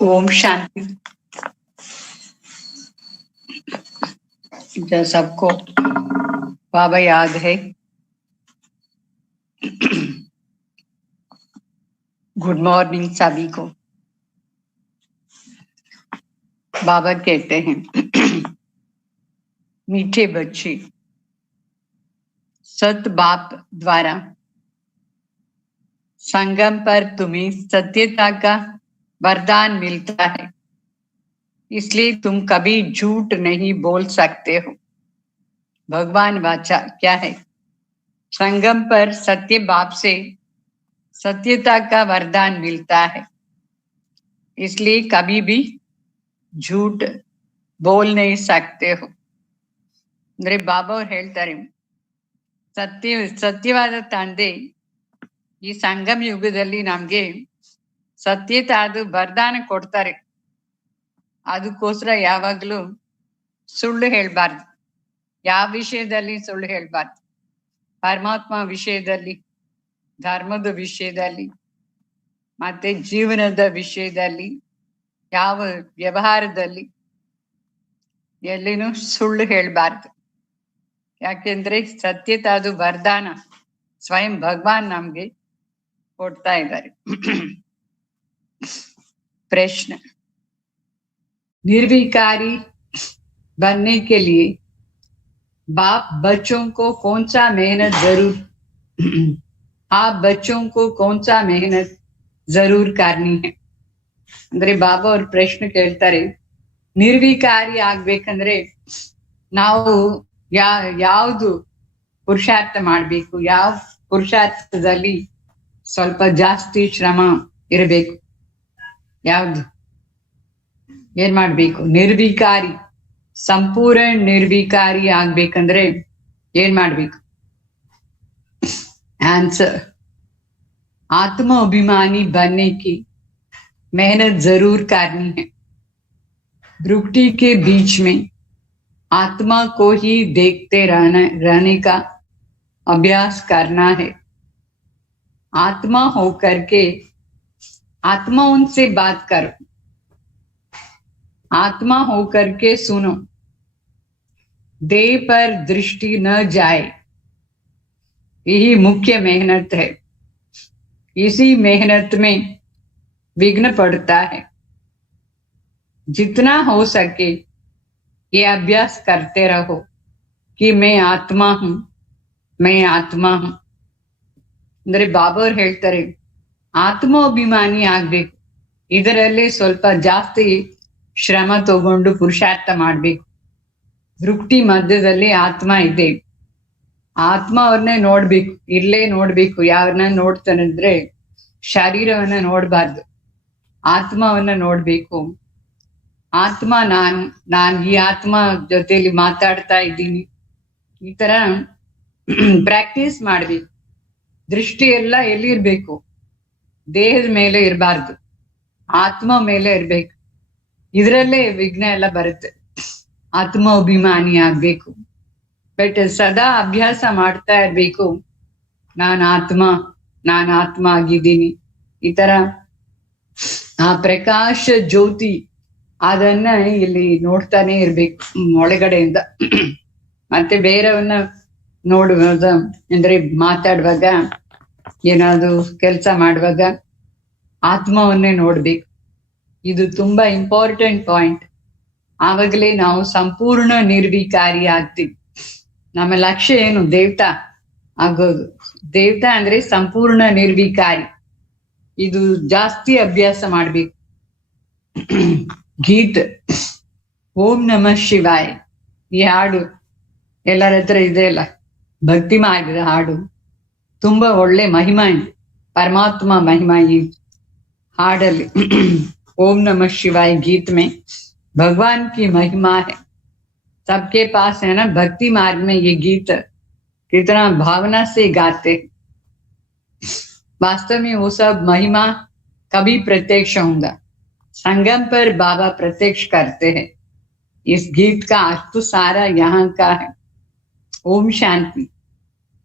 ओम शांति। जो सबको बाबा याद है। गुड मॉर्निंग सभी को। बाबा कहते हैं मीठे बच्चे, सत बाप द्वारा संगम पर तुम्हें सत्यता का वरदान मिलता है, इसलिए तुम कभी झूठ नहीं बोल सकते हो। भगवान वाचा क्या है? संगम पर सत्य बाप से सत्यता का वरदान मिलता है, इसलिए कभी भी झूठ बोल नहीं सकते हो। ಅಂದ್ರೆ ಬಾಬಾ ಅವ್ರು ಹೇಳ್ತಾರೆ, ಸತ್ಯವಾದ ತಂದೆ ಈ ಸಂಗಮ ಯುಗದಲ್ಲಿ ನಮ್ಗೆ ಸತ್ಯತಾದ ವರದಾನ ಕೊಡ್ತಾರೆ. ಅದಕ್ಕೋಸ್ಕರ ಯಾವಾಗ್ಲೂ ಸುಳ್ಳು ಹೇಳ್ಬಾರ್ದು. ಯಾವ ವಿಷಯದಲ್ಲಿ ಸುಳ್ಳು ಹೇಳ್ಬಾರ್ದು? ಪರಮಾತ್ಮ ವಿಷಯದಲ್ಲಿ, ಧರ್ಮದ ವಿಷಯದಲ್ಲಿ, ಮತ್ತೆ ಜೀವನದ ವಿಷಯದಲ್ಲಿ, ಯಾವ ವ್ಯವಹಾರದಲ್ಲಿ ಎಲ್ಲಿನೂ ಸುಳ್ಳು ಹೇಳ್ಬಾರ್ದು. ಯಾಕೆಂದ್ರೆ ಸತ್ಯತಾದ ವರದಾನ ಸ್ವಯಂ ಭಗವಾನ್ ನಮ್ಗೆ ಕೊಡ್ತಾ ಇದ್ದಾರೆ. प्रश्न, निर्विकारी बनने के लिए बाप बच्चों को कौन सा मेहनत जरूर आप बच्चों को कौन सा मेहनत जरूर करनी है? ಅಂದ್ರೆ ಬಾಬಾ ಅವ್ರ ಪ್ರಶ್ನೆ ಕೇಳ್ತಾರೆ, ನಿರ್ವಿಕಾರಿ ಆಗ್ಬೇಕಂದ್ರೆ ನಾವು ಯಾವುದು ಪುರುಷಾರ್ಥ ಮಾಡ್ಬೇಕು? ಯಾವ ಪುರುಷಾರ್ಥದಲ್ಲಿ ಸ್ವಲ್ಪ ಜಾಸ್ತಿ ಶ್ರಮ ಇರಬೇಕು? ಯಾವ್ದು ಏನ್ ಮಾಡ್ಬೇಕು? ನಿರ್ವಿಕಾರಿ, ಸಂಪೂರ್ಣ ನಿರ್ವಿಕಾರಿ ಆಗ್ಬೇಕಂದ್ರೆ ಏನ್ ಮಾಡ್ಬೇಕು? आंसर, आत्मा अभिमानी बनने की मेहनत जरूर करनी है। भ्रुकुटी के बीच में आत्मा को ही देखते रहने का अभ्यास करना है। आत्मा होकर के आत्मा उनसे बात करो, आत्मा होकर के सुनो, देह पर दृष्टि न जाए। यही मुख्य मेहनत है। इसी मेहनत में विघ्न पड़ता है। जितना हो सके ये अभ्यास करते रहो कि मैं आत्मा हूं, मैं आत्मा हूं। ಅಂದ್ರೆ ಬಾಬಾ ಅವ್ರು ಹೇಳ್ತಾರೆ, ಆತ್ಮಾಭಿಮಾನಿ ಆಗ್ಬೇಕು. ಇದರಲ್ಲಿ ಸ್ವಲ್ಪ ಜಾಸ್ತಿ ಶ್ರಮ ತಗೊಂಡು ಪುರುಷಾರ್ಥ ಮಾಡ್ಬೇಕು. ಭ್ರುಕುಟಿ ಮಧ್ಯದಲ್ಲಿ ಆತ್ಮ ಇದೆ. ಆತ್ಮ ಅವ್ರನ್ನೇ ನೋಡ್ಬೇಕು, ಇಲ್ಲೇ ನೋಡ್ಬೇಕು. ಯಾರನ್ನ ನೋಡ್ತಾನಂದ್ರೆ ಶರೀರವನ್ನ ನೋಡ್ಬಾರ್ದು, ಆತ್ಮವನ್ನ ನೋಡ್ಬೇಕು. ಆತ್ಮ ನಾನ್ ಈ ಆತ್ಮ ಜೊತೆಲಿ ಮಾತಾಡ್ತಾ ಇದ್ದೀನಿ. ಈ ತರ ಪ್ರಾಕ್ಟೀಸ್ ಮಾಡ್ಬೇಕು. ದೃಷ್ಟಿ ಎಲ್ಲ ಎಲ್ಲಿರ್ಬೇಕು? ದೇಹದ ಮೇಲೆ ಇರಬಾರ್ದು, ಆತ್ಮ ಮೇಲೆ ಇರ್ಬೇಕು. ಇದ್ರಲ್ಲೇ ವಿಘ್ನ ಎಲ್ಲ ಬರುತ್ತೆ. ಆತ್ಮ ಅಭಿಮಾನಿ ಆಗ್ಬೇಕು. ಬಟ್ ಸದಾ ಅಭ್ಯಾಸ ಮಾಡ್ತಾ ಇರ್ಬೇಕು, ನಾನ್ ಆತ್ಮ ಆಗಿದ್ದೀನಿ. ಈ ತರ ಆ ಪ್ರಕಾಶ ಜ್ಯೋತಿ ಅದನ್ನ ಇಲ್ಲಿ ನೋಡ್ತಾನೆ ಇರ್ಬೇಕು ಒಳಗಡೆಯಿಂದ. ಮತ್ತೆ ಬೇರೆಯವನ್ನ ನೋಡುವಾಗ, ಅಂದ್ರೆ ಮಾತಾಡುವಾಗ, ಏನಾದ್ರು ಕೆಲಸ ಮಾಡುವಾಗ ಆತ್ಮವನ್ನೇ ನೋಡ್ಬೇಕು. ಇದು ತುಂಬಾ ಇಂಪಾರ್ಟೆಂಟ್ ಪಾಯಿಂಟ್. ಆವಾಗಲೇ ನಾವು ಸಂಪೂರ್ಣ ನಿರ್ವಿಕಾರಿ ಆಗ್ತೀವಿ. ನಮ್ಮ ಲಕ್ಷ್ಯ ಏನು? ದೇವತಾ ಆಗೋದು. ದೇವತಾ ಅಂದ್ರೆ ಸಂಪೂರ್ಣ ನಿರ್ವಿಕಾರಿ. ಇದು ಜಾಸ್ತಿ ಅಭ್ಯಾಸ ಮಾಡ್ಬೇಕು. ಗೀತ್ ಓಂ ನಮಃ ಶಿವಾಯ ಈ ಹಾಡು ಎಲ್ಲರ ಹತ್ರ ಇದೆ ಅಲ್ಲ, ಭಕ್ತಿ ಮಾಡಿದ ಹಾಡು. ತುಂಬಾ ಒಳ್ಳೆ ಮಹಿಮಾ ಇದೆ, ಪರಮಾತ್ಮ ಮಹಿಮಾ ಈ ಹಾಡಲ್ಲಿ. ओम नमः शिवाय गीत में भगवान की महिमा है। सबके पास है ना भक्ति मार्ग में ये गीत कितना भावना से गाते। वास्तव में वो सब महिमा कभी प्रत्यक्ष होगा, संगम पर बाबा प्रत्यक्ष करते हैं। इस गीत का अर्थ तो सारा यहाँ का है। ओम शांति।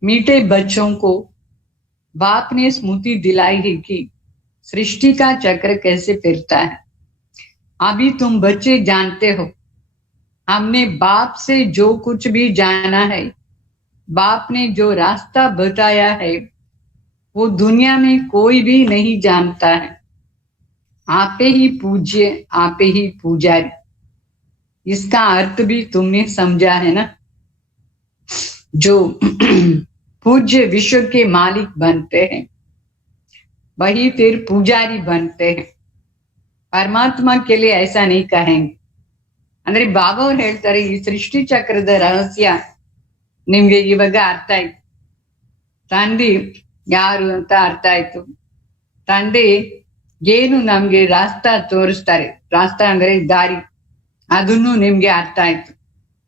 मीठे बच्चों को बाप ने स्मृति दिलाई है कि सृष्टि का चक्र कैसे फिरता है। अभी तुम बच्चे जानते हो, हमने बाप से जो कुछ भी जाना है, बाप ने जो रास्ता बताया है, वो दुनिया में कोई भी नहीं जानता है। आपे ही पूज्य, आपे ही पुजारी। इसका अर्थ भी तुमने समझा है ना। जो पूज्य विश्व के मालिक बनते हैं, वही फिर पुजारी बनते हैं। परमात्मा के लिए ऐसा नहीं कहेंगे। ಅಂದ್ರೆ ಬಾಬಾ ಅವ್ರು ಹೇಳ್ತಾರೆ, ಈ ಸೃಷ್ಟಿ ಚಕ್ರದ ರಹಸ್ಯ ನಿಮ್ಗೆ ಇವಾಗ ಅರ್ಥ ಆಯ್ತು. ತಂದೆ ಯಾರು ಅಂತ ಅರ್ಥ ಆಯ್ತು. ತಂದೆ ಏನು ನಮ್ಗೆ ರಾಸ್ತಾ ತೋರಿಸ್ತಾರೆ, ರಾಸ್ತಾ ಅಂದ್ರೆ ದಾರಿ, ಅದನ್ನು ನಿಮ್ಗೆ ಅರ್ಥ ಆಯ್ತು.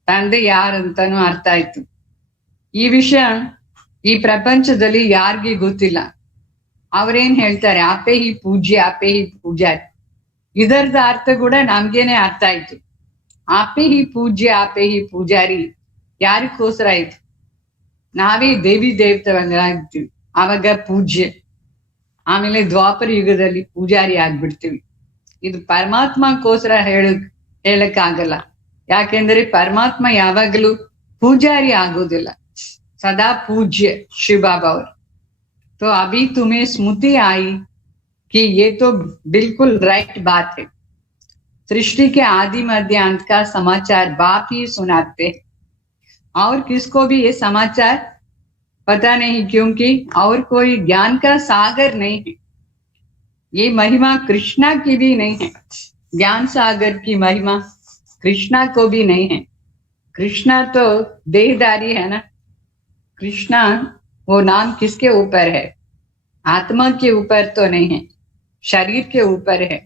ತಂದೆ ಯಾರು ಅಂತಾನು ಅರ್ಥ ಆಯ್ತು. ಈ ವಿಷಯ ಈ ಪ್ರಪಂಚದಲ್ಲಿ ಯಾರಿಗೆ ಗೊತ್ತಿಲ್ಲ. ಅವ್ರೇನ್ ಹೇಳ್ತಾರೆ, ಆಪೆ ಹಿ ಪೂಜ್ಯ, ಆಪೆ ಹಿ ಪೂಜಾರಿ. ಇದರದ ಅರ್ಥ ಕೂಡ ನಮ್ಗೇನೆ ಅರ್ಥ ಆಯ್ತು. ಆಪೆ ಹಿ ಪೂಜ್ಯ, ಆಪೆ ಹಿ ಪೂಜಾರಿ ಯಾರಿಗೋಸ್ಕರ ಆಯ್ತು? ನಾವೇ ದೇವಿ ದೇವತೆಗಳಾಗ್ತೀವಿ, ಆವಾಗ ಪೂಜ್ಯ. ಆಮೇಲೆ ದ್ವಾಪರ ಯುಗದಲ್ಲಿ ಪೂಜಾರಿ ಆಗ್ಬಿಡ್ತೀವಿ. ಇದು ಪರಮಾತ್ಮಕ್ಕೋಸ್ಕರ ಹೇಳಕ್ಕಾಗಲ್ಲ. ಯಾಕೆಂದ್ರೆ ಪರಮಾತ್ಮ ಯಾವಾಗಲೂ ಪೂಜಾರಿ ಆಗೋದಿಲ್ಲ, सदा पूज्य शिव बाबा। और तो अभी तुम्हें स्मृति आई कि ये तो बिल्कुल राइट बात है। सृष्टि के आदि मध्य अंत का समाचार बाप ही सुनाते हैं, और किसको भी ये समाचार पता नहीं, क्योंकि और कोई ज्ञान का सागर नहीं है। ये महिमा कृष्णा की भी नहीं है। ज्ञान सागर की महिमा कृष्णा को भी नहीं है। कृष्णा तो देहधारी है ना। कृष्णा वो नाम किसके ऊपर है? आत्मा के ऊपर तो नहीं है, शरीर के ऊपर है।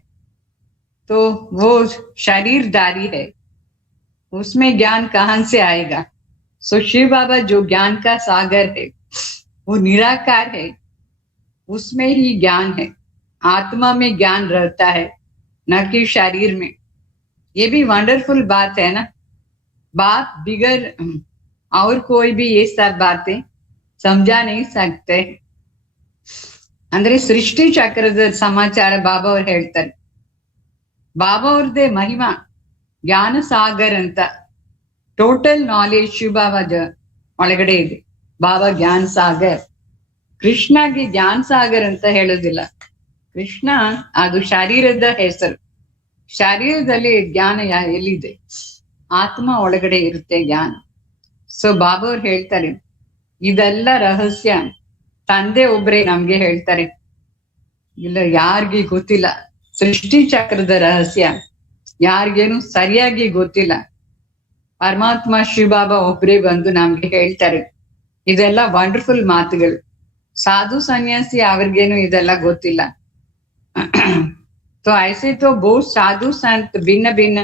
तो वो शरीरधारी है, उसमें ज्ञान कहाँ से आएगा? सो शिव बाबा जो ज्ञान का सागर है, वो निराकार है, उसमें ही ज्ञान है। आत्मा में ज्ञान रहता है, न कि शरीर में। ये भी वंडरफुल बात है ना। बाप बिगर और कोई भी ये सब बातें समझा नहीं सकते। ಅಂದ್ರೆ ಸೃಷ್ಟಿ ಚಕ್ರದ ಸಮಾಚಾರ ಬಾಬಾ ಅವ್ರು ಹೇಳ್ತಾರೆ. ಬಾಬಾ ಅವ್ರದ್ದೇ ಮಹಿಮಾ ಜ್ಞಾನ ಸಾಗರ್ ಅಂತ. ಟೋಟಲ್ ನಾಲೆಜ್ ಶಿವ ಬಾಬಾದ ಒಳಗಡೆ ಇದೆ. ಬಾಬಾ ಜ್ಞಾನ ಸಾಗರ್. ಕೃಷ್ಣಗೆ ಜ್ಞಾನ ಸಾಗರ್ ಅಂತ ಹೇಳೋದಿಲ್ಲ. ಕೃಷ್ಣ ಅದು ಶರೀರದ ಹೆಸರು. ಶರೀರದಲ್ಲಿ ಜ್ಞಾನ ಎಲ್ಲಿದೆ? ಆತ್ಮ ಒಳಗಡೆ ಇರುತ್ತೆ ಜ್ಞಾನ. ಸೊ ಬಾಬಾ ಅವ್ರು ಹೇಳ್ತಾರೆ, ಇದೆಲ್ಲ ರಹಸ್ಯ ತಂದೆ ಒಬ್ರೇ ನಮ್ಗೆ ಹೇಳ್ತಾರೆ, ಇಲ್ಲ ಯಾರಿಗೂ ಗೊತ್ತಿಲ್ಲ. ಸೃಷ್ಟಿ ಚಕ್ರದ ರಹಸ್ಯ ಯಾರಿಗೇನು ಸರಿಯಾಗಿ ಗೊತ್ತಿಲ್ಲ. ಪರಮಾತ್ಮ ಶಿವ ಬಾಬಾ ಒಬ್ರೇ ಬಂದು ನಮ್ಗೆ ಹೇಳ್ತಾರೆ. ಇದೆಲ್ಲ ವಂಡರ್ಫುಲ್ ಮಾತುಗಳು. ಸಾಧು ಸನ್ಯಾಸಿ ಅವ್ರಿಗೇನು ಇದೆಲ್ಲ ಗೊತ್ತಿಲ್ಲ. तो ऐसे तो बहुत साधु संत भिन्न भिन्न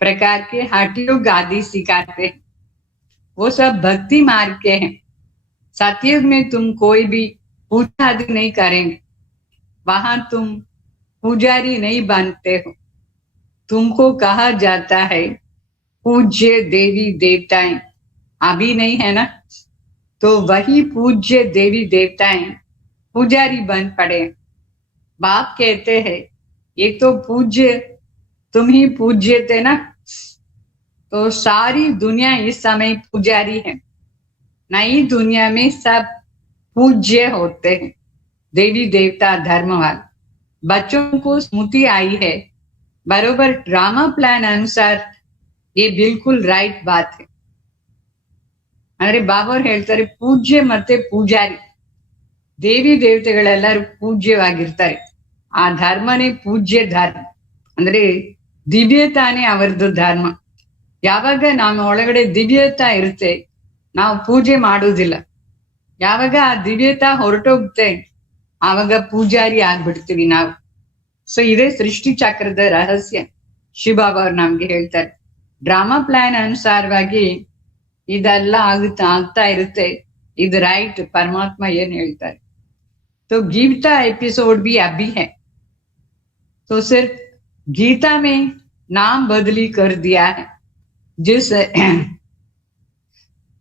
प्रकार के हठ योग आदि सिखाते हैं, वो सब भक्ति मार्ग के हैं। सतयुग में तुम कोई भी पूजा आदि नहीं करेंगे, वहां तुम पुजारी नहीं बनते हो। तुमको कहा जाता है पूज्य देवी देवताएं, अभी नहीं है ना। तो वही पूज्य देवी देवताएं पुजारी बन पड़े। बाप कहते हैं, ये तो पूज्य तुम ही पूज्य थे ना। तो सारी दुनिया इस समय पुजारी है। नई दुनिया में सब पूज्य होते हैं, देवी देवता धर्म वाले। बच्चों को स्मृति आई है, बरोबर ड्रामा प्लान अनुसार ये बिल्कुल राइट बात है। ಅಂದ್ರೆ ಬಾಬಾ ಅವ್ರು ಹೇಳ್ತಾರೆ, ಪೂಜ್ಯ ಮತ್ತೆ ಪೂಜಾರಿ, ದೇವಿ ದೇವತೆಗಳೆಲ್ಲರೂ ಪೂಜ್ಯವಾಗಿರ್ತಾರೆ. ಆ ಧರ್ಮನೇ ಪೂಜ್ಯ ಧರ್ಮ. ಅಂದ್ರೆ ದಿವ್ಯತಾನೇ ಅವರದ್ದು ಧರ್ಮ. ಯಾವಾಗ ನಮ್ಮ ಒಳಗಡೆ ದಿವ್ಯತಾ ಇರುತ್ತೆ, ನಾವು ಪೂಜೆ ಮಾಡುವುದಿಲ್ಲ. ಯಾವಾಗ ಆ ದಿವ್ಯತಾ ಹೊರಟೋಗುತ್ತೆ, ಆವಾಗ ಪೂಜಾರಿ ಆಗ್ಬಿಡ್ತೀವಿ ನಾವು. ಸೊ ಇದೇ ಸೃಷ್ಟಿ ಚಕ್ರದ ರಹಸ್ಯ ಶಿವಬಾಬಾ ಅವ್ರು ನಮ್ಗೆ ಹೇಳ್ತಾರೆ. ಡ್ರಾಮಾ ಪ್ಲಾನ್ ಅನುಸಾರವಾಗಿ ಇದೆಲ್ಲ ಆಗ್ತಾ ಇರುತ್ತೆ. ಇದು ರೈಟ್, ಪರಮಾತ್ಮ ಏನ್ ಹೇಳ್ತಾರೆ. तो गीता एपिसोड भी अभी है, तो सिर्फ गीता में नाम बदली कर दिया है।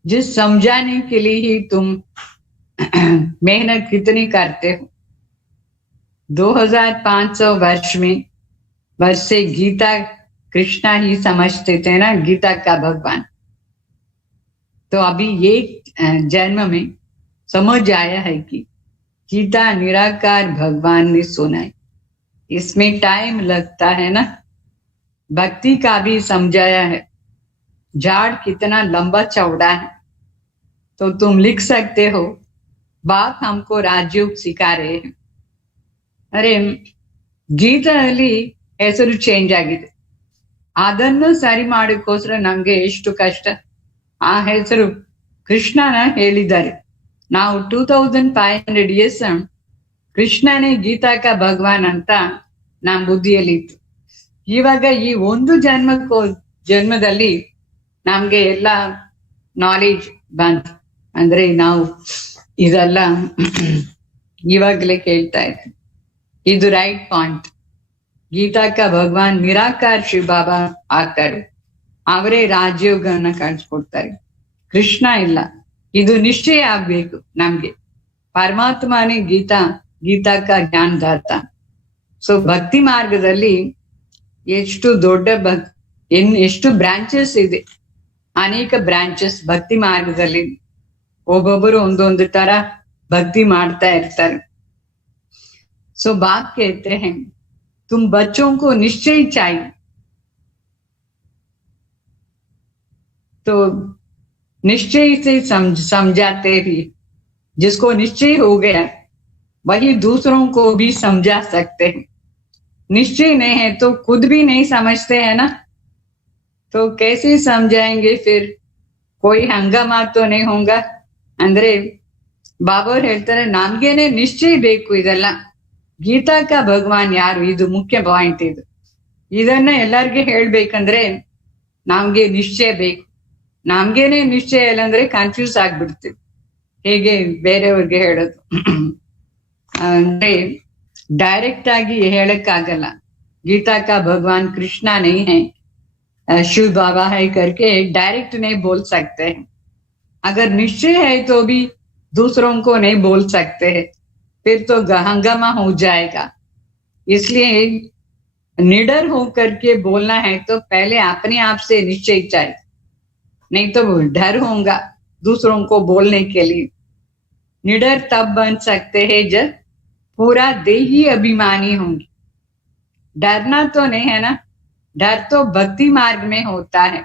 जिस समझाने के लिए ही तुम मेहनत कितनी करते हो। 2500 वर्ष में वर्ष से गीता कृष्णा ही समझते थे ना, गीता का भगवान। तो अभी ये जन्म में समझ आया है कि गीता निराकार भगवान ने सुनाई। इसमें टाइम लगता है ना। भक्ति का भी समझाया है, झाड़ कितना लंबा चौड़ा है। तो तुम लिख सकते हो, बाप हमको राजयोग सिखा रहे हैं। अरे ಗೀತೆಯಲ್ಲಿ ಹೆಸರು ಚೇಂಜ್ ಆಗಿದೆ, ಅದನ್ನು ಸರಿ ಮಾಡೋಕ್ಕೋಸ್ಕರ ನಮ್ಗೆ ಎಷ್ಟು ಕಷ್ಟ. ಆ ಹೆಸರು ಕೃಷ್ಣನ ಹೇಳಿದ್ದಾರೆ. ನಾವು 2500 years ಕೃಷ್ಣನೇ ಗೀತಾಕ ಭಗವಾನ್ ಅಂತ ನಮ್ಮ ಬುದ್ಧಿಯಲ್ಲಿ ಇತ್ತು. ಇವಾಗ ಈ ಒಂದು ಜನ್ಮದಲ್ಲಿ ನಮ್ಗೆ ಎಲ್ಲ ನಾಲೆಜ್ ಬಂತು. ಅಂದ್ರೆ ನಾವು ಇದೆಲ್ಲ ಇವಾಗಲೇ ಕೇಳ್ತಾ ಇದ್ವಿ. ಇದು ರೈಟ್ ಪಾಯಿಂಟ್. ಗೀತಾಕ ಭಗವಾನ್ ನಿರಾಕಾರ ಶಿವ ಬಾಬಾ ಆಗ್ತಾರೆ, ಅವರೇ ರಾಜಯೋಗನ ಕಳ್ಸಿಕೊಡ್ತಾರೆ. ಕೃಷ್ಣ ಇಲ್ಲ. ಇದು ನಿಶ್ಚಯ ಆಗ್ಬೇಕು ನಮ್ಗೆ. ಪರಮಾತ್ಮನೇ ಗೀತಾಕ ಜ್ಞಾನದಾತ. ಸೊ ಭಕ್ತಿ ಮಾರ್ಗದಲ್ಲಿ ಎಷ್ಟು ದೊಡ್ಡ ಎಷ್ಟು ಬ್ರಾಂಚಸ್ ಇದೆ, ಅನೇಕ ಬ್ರಾಂಚಸ್ ಭಕ್ತಿ ಮಾರ್ಗದಲ್ಲಿ. ಒಬ್ಬೊಬ್ಬರು ಒಂದೊಂದು ತರ ಭಕ್ತಿ ಮಾಡ್ತಾ ಇರ್ತಾರೆ. सो बाप कहते हैं तुम बच्चों को निश्चय चाहिए, तो निश्चय से समझाते भी। जिसको निश्चय हो गया वही दूसरों को भी समझा सकते हैं। निश्चय नहीं है तो खुद भी नहीं समझते हैं ना, तो कैसे समझाएंगे फिर? कोई हंगामा तो नहीं होगा. ಅಂದ್ರೆ ಬಾಬಾ ಹೇಳ್ತಾರೆ ನಮ್ಗೇನೆ ನಿಶ್ಚಯ ಬೇಕು. ಇದೆಲ್ಲ ಗೀತಾಕ ಭಗವಾನ್ ಯಾರು, ಇದು ಮುಖ್ಯ ಪಾಯಿಂಟ್. ಇದನ್ನ ಎಲ್ಲರಿಗೂ ಹೇಳ್ಬೇಕಂದ್ರೆ ನಮ್ಗೆ ನಿಶ್ಚಯ ಬೇಕು. ನಮ್ಗೇನೆ ನಿಶ್ಚಯ ಇಲ್ಲ ಅಂದ್ರೆ ಕನ್ಫ್ಯೂಸ್ ಆಗ್ಬಿಡ್ತೀವಿ. ಹೇಗೆ ಬೇರೆಯವ್ರಿಗೆ ಹೇಳೋದು? ಅಂದ್ರೆ ಡೈರೆಕ್ಟ್ ಆಗಿ ಹೇಳಕ್ಕಾಗಲ್ಲ. ಗೀತಾಕ ಭಗವಾನ್ ಕೃಷ್ಣ नहीं है, शिव बाबा है करके डायरेक्ट नहीं बोल सकते हैं. अगर निश्चय है तो भी दूसरों को नहीं बोल सकते हैं, फिर तो हंगामा हो जाएगा. इसलिए निडर होकर के बोलना है तो पहले अपने आप से निश्चय चाहिए, नहीं तो डर होगा दूसरों को बोलने के लिए. निडर तब बन सकते हैं जब पूरा देही अभिमानी होंगे. डरना तो नहीं है ना, डर तो भक्ति मार्ग में होता है.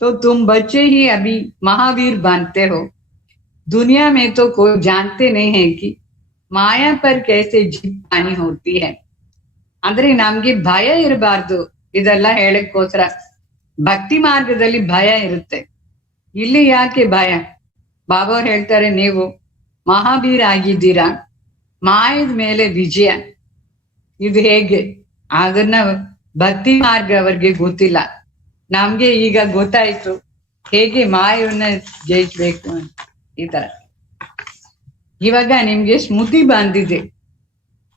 तो तुम बच्चे ही अभी महावीर बनते हो. दुनिया में तो कोई जानते नहीं है कि ಮಾಯಾ ಪರ್ ಕೈಸೆ ಜೀತ್ ಪಾನಿ ಹೋತಿ ಹೈ. ಅಂದ್ರೆ ನಮ್ಗೆ ಭಯ ಇರಬಾರ್ದು. ಇದೆಲ್ಲ ಹೇಳಕ್ಕೋಸ್ಕರ ಭಕ್ತಿ ಮಾರ್ಗದಲ್ಲಿ ಭಯ ಇರುತ್ತೆ. ಇಲ್ಲಿ ಯಾಕೆ ಭಯ? ಬಾಬಾ ಹೇಳ್ತಾರೆ ನೀವು ಮಹಾವೀರ ಆಗಿದ್ದೀರಾ, ಮಾಯದ ಮೇಲೆ ವಿಜಯ. ಇದು ಹೇಗೆ? ಅದನ್ನ ಭಕ್ತಿ ಮಾರ್ಗ ಅವ್ರಿಗೆ ಗೊತ್ತಿಲ್ಲ. ನಮ್ಗೆ ಈಗ ಗೊತ್ತಾಯ್ತು ಹೇಗೆ ಮಾಯವನ್ನ ಜಯಿಸ್ಬೇಕು ಅಂತ. ಈ ತರ ಇವಾಗ ನಿಮ್ಗೆ ಸ್ಮೃತಿ ಬಂದಿದೆ.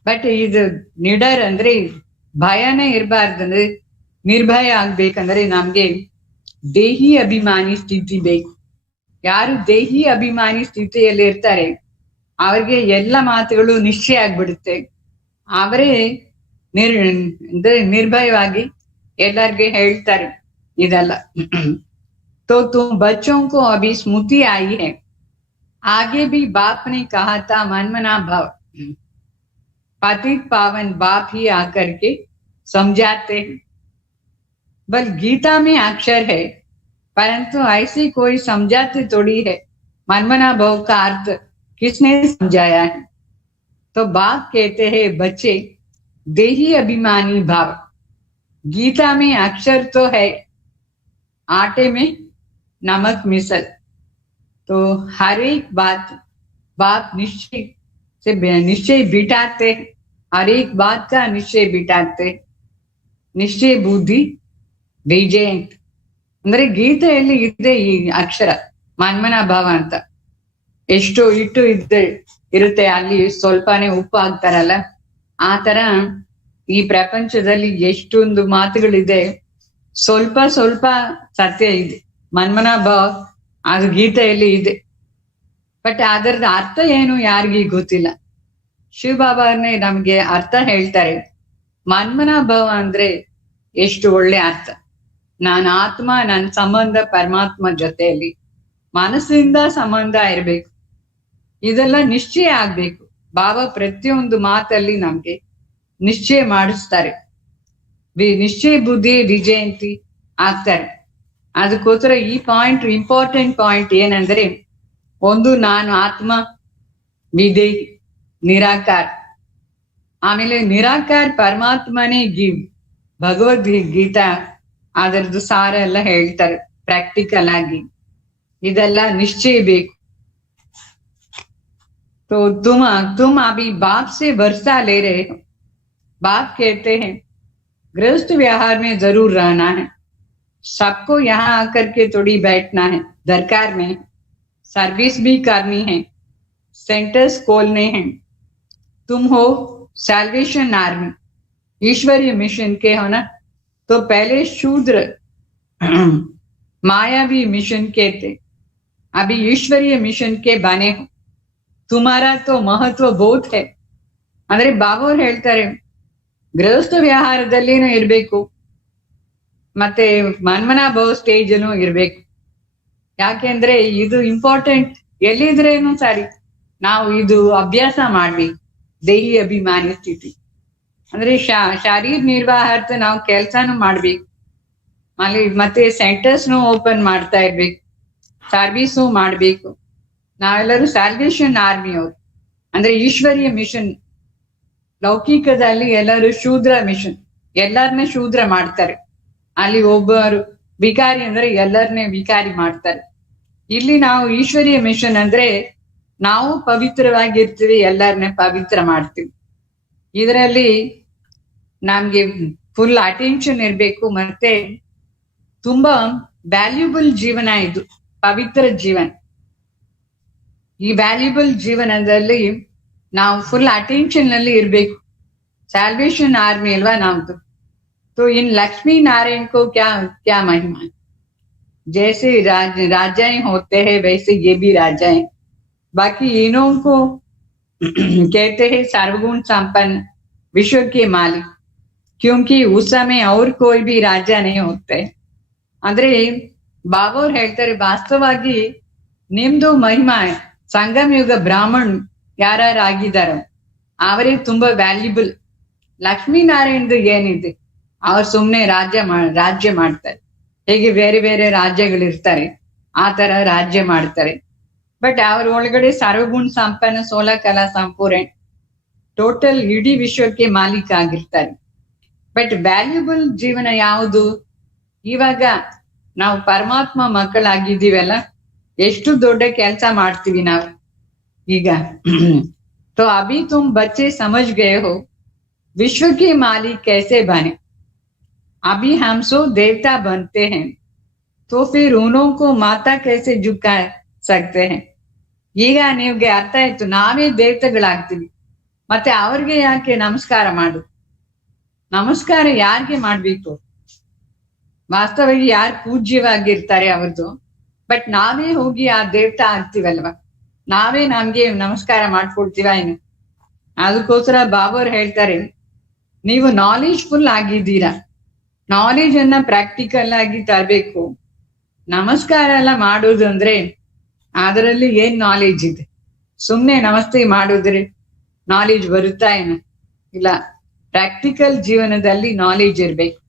ಬಟ್ ಇದು ನಿಡರ್ ಅಂದ್ರೆ ಭಯನೇ ಇರಬಾರ್ದಂದ್ರೆ, ನಿರ್ಭಯ ಆಗ್ಬೇಕಂದ್ರೆ ನಮ್ಗೆ ದೇಹಿ ಅಭಿಮಾನಿ ಸ್ಥಿತಿ ಬೇಕು. ಯಾರು ದೇಹಿ ಅಭಿಮಾನಿ ಸ್ಥಿತಿಯಲ್ಲಿ ಇರ್ತಾರೆ ಅವ್ರಿಗೆ ಎಲ್ಲ ಮಾತುಗಳು ನಿಶ್ಚಯ ಆಗ್ಬಿಡುತ್ತೆ. ಅವರೇ ನಿರ್ಭಯವಾಗಿ ಎಲ್ಲರಿಗೆ ಹೇಳ್ತಾರೆ ಇದೆಲ್ಲ. तो तुम बच्चों को अभी स्मृति आई है. आगे भी बाप ने कहा था मनमना भव. पतित पावन बाप ही आकर के समझाते हैं. बल गीता में अक्षर है, परंतु ऐसी कोई समझाते थोड़ी है. मनमना भव का अर्थ किसने समझाया है? तो बाप कहते हैं बच्चे देही अभिमानी भाव. गीता में अक्षर तो है, आटे में नमक मिसल. तो हर एक बात बाप निश्चय बिठाते. हर एक बात का निश्चय बिठाते. निश्चय बुद्धि विजय ಅಂದ್ರೆ ಗೀತೆಯಲ್ಲಿ ಇದೆ ಈ ಅಕ್ಷರ ಮನ್ಮನ ಭಾವ ಅಂತ. ಎಷ್ಟು ಇಟ್ಟು ಇರುತ್ತೆ, ಅಲ್ಲಿ ಸ್ವಲ್ಪನೇ ಉಪ್ಪು ಹಾಕ್ತಾರಲ್ಲ, ಆ ತರ ಈ ಪ್ರಪಂಚದಲ್ಲಿ ಎಷ್ಟೊಂದು ಮಾತುಗಳಿದೆ. ಸ್ವಲ್ಪ ಸ್ವಲ್ಪ ಸತ್ಯ ಇದೆ. ಮನ್ಮನ ಭಾವ ಅದು ಗೀತೆಯಲ್ಲಿ ಇದೆ. ಬಟ್ ಅದರದ ಅರ್ಥ ಏನು ಯಾರಿಗೂ ಗೊತ್ತಿಲ್ಲ. ಶಿವ ಬಾಬಾನೇ ನಮ್ಗೆ ಅರ್ಥ ಹೇಳ್ತಾರೆ. ಮನ್ಮನಾಭವ ಅಂದ್ರೆ ಎಷ್ಟು ಒಳ್ಳೆ ಅರ್ಥ. ನಾನು ಆತ್ಮ, ನನ್ನ ಸಂಬಂಧ ಪರಮಾತ್ಮ ಜೊತೆಯಲ್ಲಿ ಮನಸ್ಸಿಂದ ಸಂಬಂಧ ಇರ್ಬೇಕು. ಇದೆಲ್ಲ ನಿಶ್ಚಯ ಆಗ್ಬೇಕು. ಬಾಬಾ ಪ್ರತಿಯೊಂದು ಮಾತಲ್ಲಿ ನಮ್ಗೆ ನಿಶ್ಚಯ ಮಾಡಿಸ್ತಾರೆ. ನಿಶ್ಚಯ ಬುದ್ಧಿ ವಿಜಯಂತಿ ಆಗ್ತಾರೆ. ಅದಕ್ಕೋಸ್ಕರ ಈ ಪಾಯಿಂಟ್ ಇಂಪಾರ್ಟೆಂಟ್ ಪಾಯಿಂಟ್ ಏನಂದ್ರೆ, ಒಂದು ನಾನು ಆತ್ಮ, ವಿದೇಹಿ, ನಿರಾಕಾರ. ಆಮೇಲೆ ನಿರಾಕಾರ ಪರಮಾತ್ಮನೇ ಭಗವದ್ಗೀತಾ ಅದರದ್ದು ಸಾರ ಎಲ್ಲ ಹೇಳ್ತಾರೆ ಪ್ರಾಕ್ಟಿಕಲ್ ಆಗಿ. ಇದೆಲ್ಲ ನಿಶ್ಚಯ ಬೇಕು. तो तुम अभी बाप से वर्षा ले रहे हो. बाप कहते हैं गृहस्थ व्यवहार में जरूर रहना है, सबको यहाँ आकर के थोड़ी बैठना है, दरकार में सर्विस भी करनी है, सेंटर्स खोलने हैं. तुम हो सैल्वेशन आर्मी, ईश्वरीय मिशन के हो ना. तो पहले शूद्र मायावी मिशन के थे, अभी ईश्वरीय मिशन के बने हो. तुम्हारा तो महत्व बहुत है. ಅಂದ್ರೆ ಬಾಬಾವ್ರು ಹೇಳ್ತಾರೆ, ಗೃಹಸ್ಥ ವ್ಯವಹಾರದಲ್ಲಿನೂ ಇರ್ಬೇಕು, ಮತ್ತೆ ಮನ್ಮನಾಭವ ಸ್ಟೇಜ್ ಅಲ್ಲೂ ಇರ್ಬೇಕು. ಯಾಕೆಂದ್ರೆ ಇದು ಇಂಪಾರ್ಟೆಂಟ್. ಎಲ್ಲಿದ್ರೇನು ಸರಿ ನಾವು ಇದು ಅಭ್ಯಾಸ ಮಾಡ್ಬೇಕು. ದೇಹಿ ಅಭಿಮಾನಿ ಸ್ಥಿತಿ ಅಂದ್ರೆ ಶಾರೀರ ನಿರ್ವಾಹಾರ್ಥ ನಾವು ಕೆಲ್ಸಾನು ಮಾಡ್ಬೇಕು. ಮತ್ತೆ ಸೆಂಟರ್ಸ್ನು ಓಪನ್ ಮಾಡ್ತಾ ಇರ್ಬೇಕು, ಸರ್ವಿಸು ಮಾಡ್ಬೇಕು. ನಾವೆಲ್ಲರೂ ಸ್ಯಾಲ್ವೇಷನ್ ಆರ್ಮಿ ಅವರು. ಅಂದ್ರೆ ಈಶ್ವರೀಯ ಮಿಷನ್. ಲೌಕಿಕದಲ್ಲಿ ಎಲ್ಲರೂ ಶೂದ್ರ ಮಿಷನ್, ಎಲ್ಲರನ್ನೇ ಶೂದ್ರ ಮಾಡ್ತಾರೆ. ಅಲ್ಲಿ ಒಬ್ಬರು ವಿಕಾರಿ ಅಂದ್ರೆ ಎಲ್ಲರನ್ನೇ ವಿಕಾರಿ ಮಾಡ್ತಾರೆ. ಇಲ್ಲಿ ನಾವು ಈಶ್ವರೀಯ ಮಿಷನ್ ಅಂದ್ರೆ ನಾವು ಪವಿತ್ರವಾಗಿರ್ತೀವಿ, ಎಲ್ಲರನ್ನೇ ಪವಿತ್ರ ಮಾಡ್ತೀವಿ. ಇದರಲ್ಲಿ ನಮ್ಗೆ ಫುಲ್ ಅಟೆನ್ಷನ್ ಇರ್ಬೇಕು. ಮತ್ತೆ ತುಂಬಾ ವ್ಯಾಲ್ಯೂಬಲ್ ಜೀವನ ಇದು, ಪವಿತ್ರ ಜೀವನ. ಈ ವ್ಯಾಲ್ಯೂಬಲ್ ಜೀವನದಲ್ಲಿ ನಾವು ಫುಲ್ ಅಟೆನ್ಷನ್ ನಲ್ಲಿ ಇರ್ಬೇಕು. ಸ್ಯಾಲ್ವೇಷನ್ ಆರ್ಮಿ ಅಲ್ವಾ ನಮ್ದು. तो इन लक्ष्मी नारायण को क्या क्या महिमा है. जैसे राजाएं होते हैं वैसे ये भी राजाएं. बाकी इन्हों को कहते हैं सर्वगुण संपन्न, विश्व के मालिक, क्योंकि उस समय और कोई भी राजा नहीं होते. ಅಂದ್ರೆ ಬಾಬಾ ಅವ್ರು ಹೇಳ್ತಾರೆ, ವಾಸ್ತವವಾಗಿ ನಿಮ್ದು ಮಹಿಮಾ ಸಂಗಮ ಯುಗ ಬ್ರಾಹ್ಮಣ್ ಯಾರು ಆಗಿದಾರ ಅವರೇ ತುಂಬಾ ವ್ಯಾಲ್ಯೂಬಲ್. ಲಕ್ಷ್ಮೀನಾರಾಯಣದು ಏನಿದೆ, ಅವ್ರು ಸುಮ್ನೆ ರಾಜ್ಯ ಮಾಡ್ತಾರೆ. ಹೇಗೆ ಬೇರೆ ಬೇರೆ ರಾಜ್ಯಗಳಿರ್ತಾರೆ ಆ ತರ ರಾಜ್ಯ ಮಾಡ್ತಾರೆ. ಬಟ್ ಅವ್ರ ಒಳಗಡೆ ಸರ್ವಗುಣ ಸಂಪನ್ನ, 16 ಕಲಾ ಸಂಪೂರ್ಣ, ಟೋಟಲ್ ಇಡೀ ವಿಶ್ವಕ್ಕೆ ಮಾಲೀಕ ಆಗಿರ್ತಾರೆ. ಬಟ್ ವ್ಯಾಲ್ಯೂಬಲ್ ಜೀವನ ಯಾವುದು? ಇವಾಗ ನಾವು ಪರಮಾತ್ಮ ಮಕ್ಕಳಾಗಿದ್ದೀವಲ್ಲ, ಎಷ್ಟು ದೊಡ್ಡ ಕೆಲಸ ಮಾಡ್ತೀವಿ ನಾವು ಈಗ. तो अभी तुम बच्चे समझ गए हो विश्व के मालिक कैसे बने. अभी हम सो देवता बनते हैं, तो फिर उन्हों को माता कैसे झुका सकते हैं. ಈಗ ನೀವ್ಗೆ ಅರ್ಥ ಆಯ್ತು, ನಾವೇ ದೇವತೆಗಳಾಗ್ತೀವಿ, ಮತ್ತೆ ಅವ್ರಿಗೆ ಯಾಕೆ ನಮಸ್ಕಾರ ಮಾಡು? ನಮಸ್ಕಾರ ಯಾರಿಗೆ ಮಾಡ್ಬೇಕು? ವಾಸ್ತವವಾಗಿ ಯಾರು ಪೂಜ್ಯವಾಗಿರ್ತಾರೆ ಅವ್ರದ್ದು. ಬಟ್ ನಾವೇ ಹೋಗಿ ಆ ದೇವತಾ ಆಗ್ತೀವಲ್ವಾ, ನಾವೇ ನಮ್ಗೆ ನಮಸ್ಕಾರ ಮಾಡ್ಕೊಡ್ತೀವ ಏನು? ಅದಕ್ಕೋಸ್ಕರ ಬಾಬಾವ್ರು ಹೇಳ್ತಾರೆ, ನೀವು ನಾಲೆಜ್ ಫುಲ್ ಆಗಿದ್ದೀರಾ, ನಾಲೆಜ್ ಅನ್ನ ಪ್ರಾಕ್ಟಿಕಲ್ ಆಗಿ ತರಬೇಕು. ನಮಸ್ಕಾರ ಎಲ್ಲ ಮಾಡೋದು ಅಂದ್ರೆ ಅದರಲ್ಲಿ ಏನ್ ನಾಲೆಜ್ ಇದೆ? ಸುಮ್ನೆ ನಮಸ್ತೆ ಮಾಡಿದ್ರೆ ನಾಲೆಜ್ ಬರುತ್ತಾ ಏನು? ಇಲ್ಲ, ಪ್ರಾಕ್ಟಿಕಲ್ ಜೀವನದಲ್ಲಿ ನಾಲೆಜ್ ಇರ್ಬೇಕು.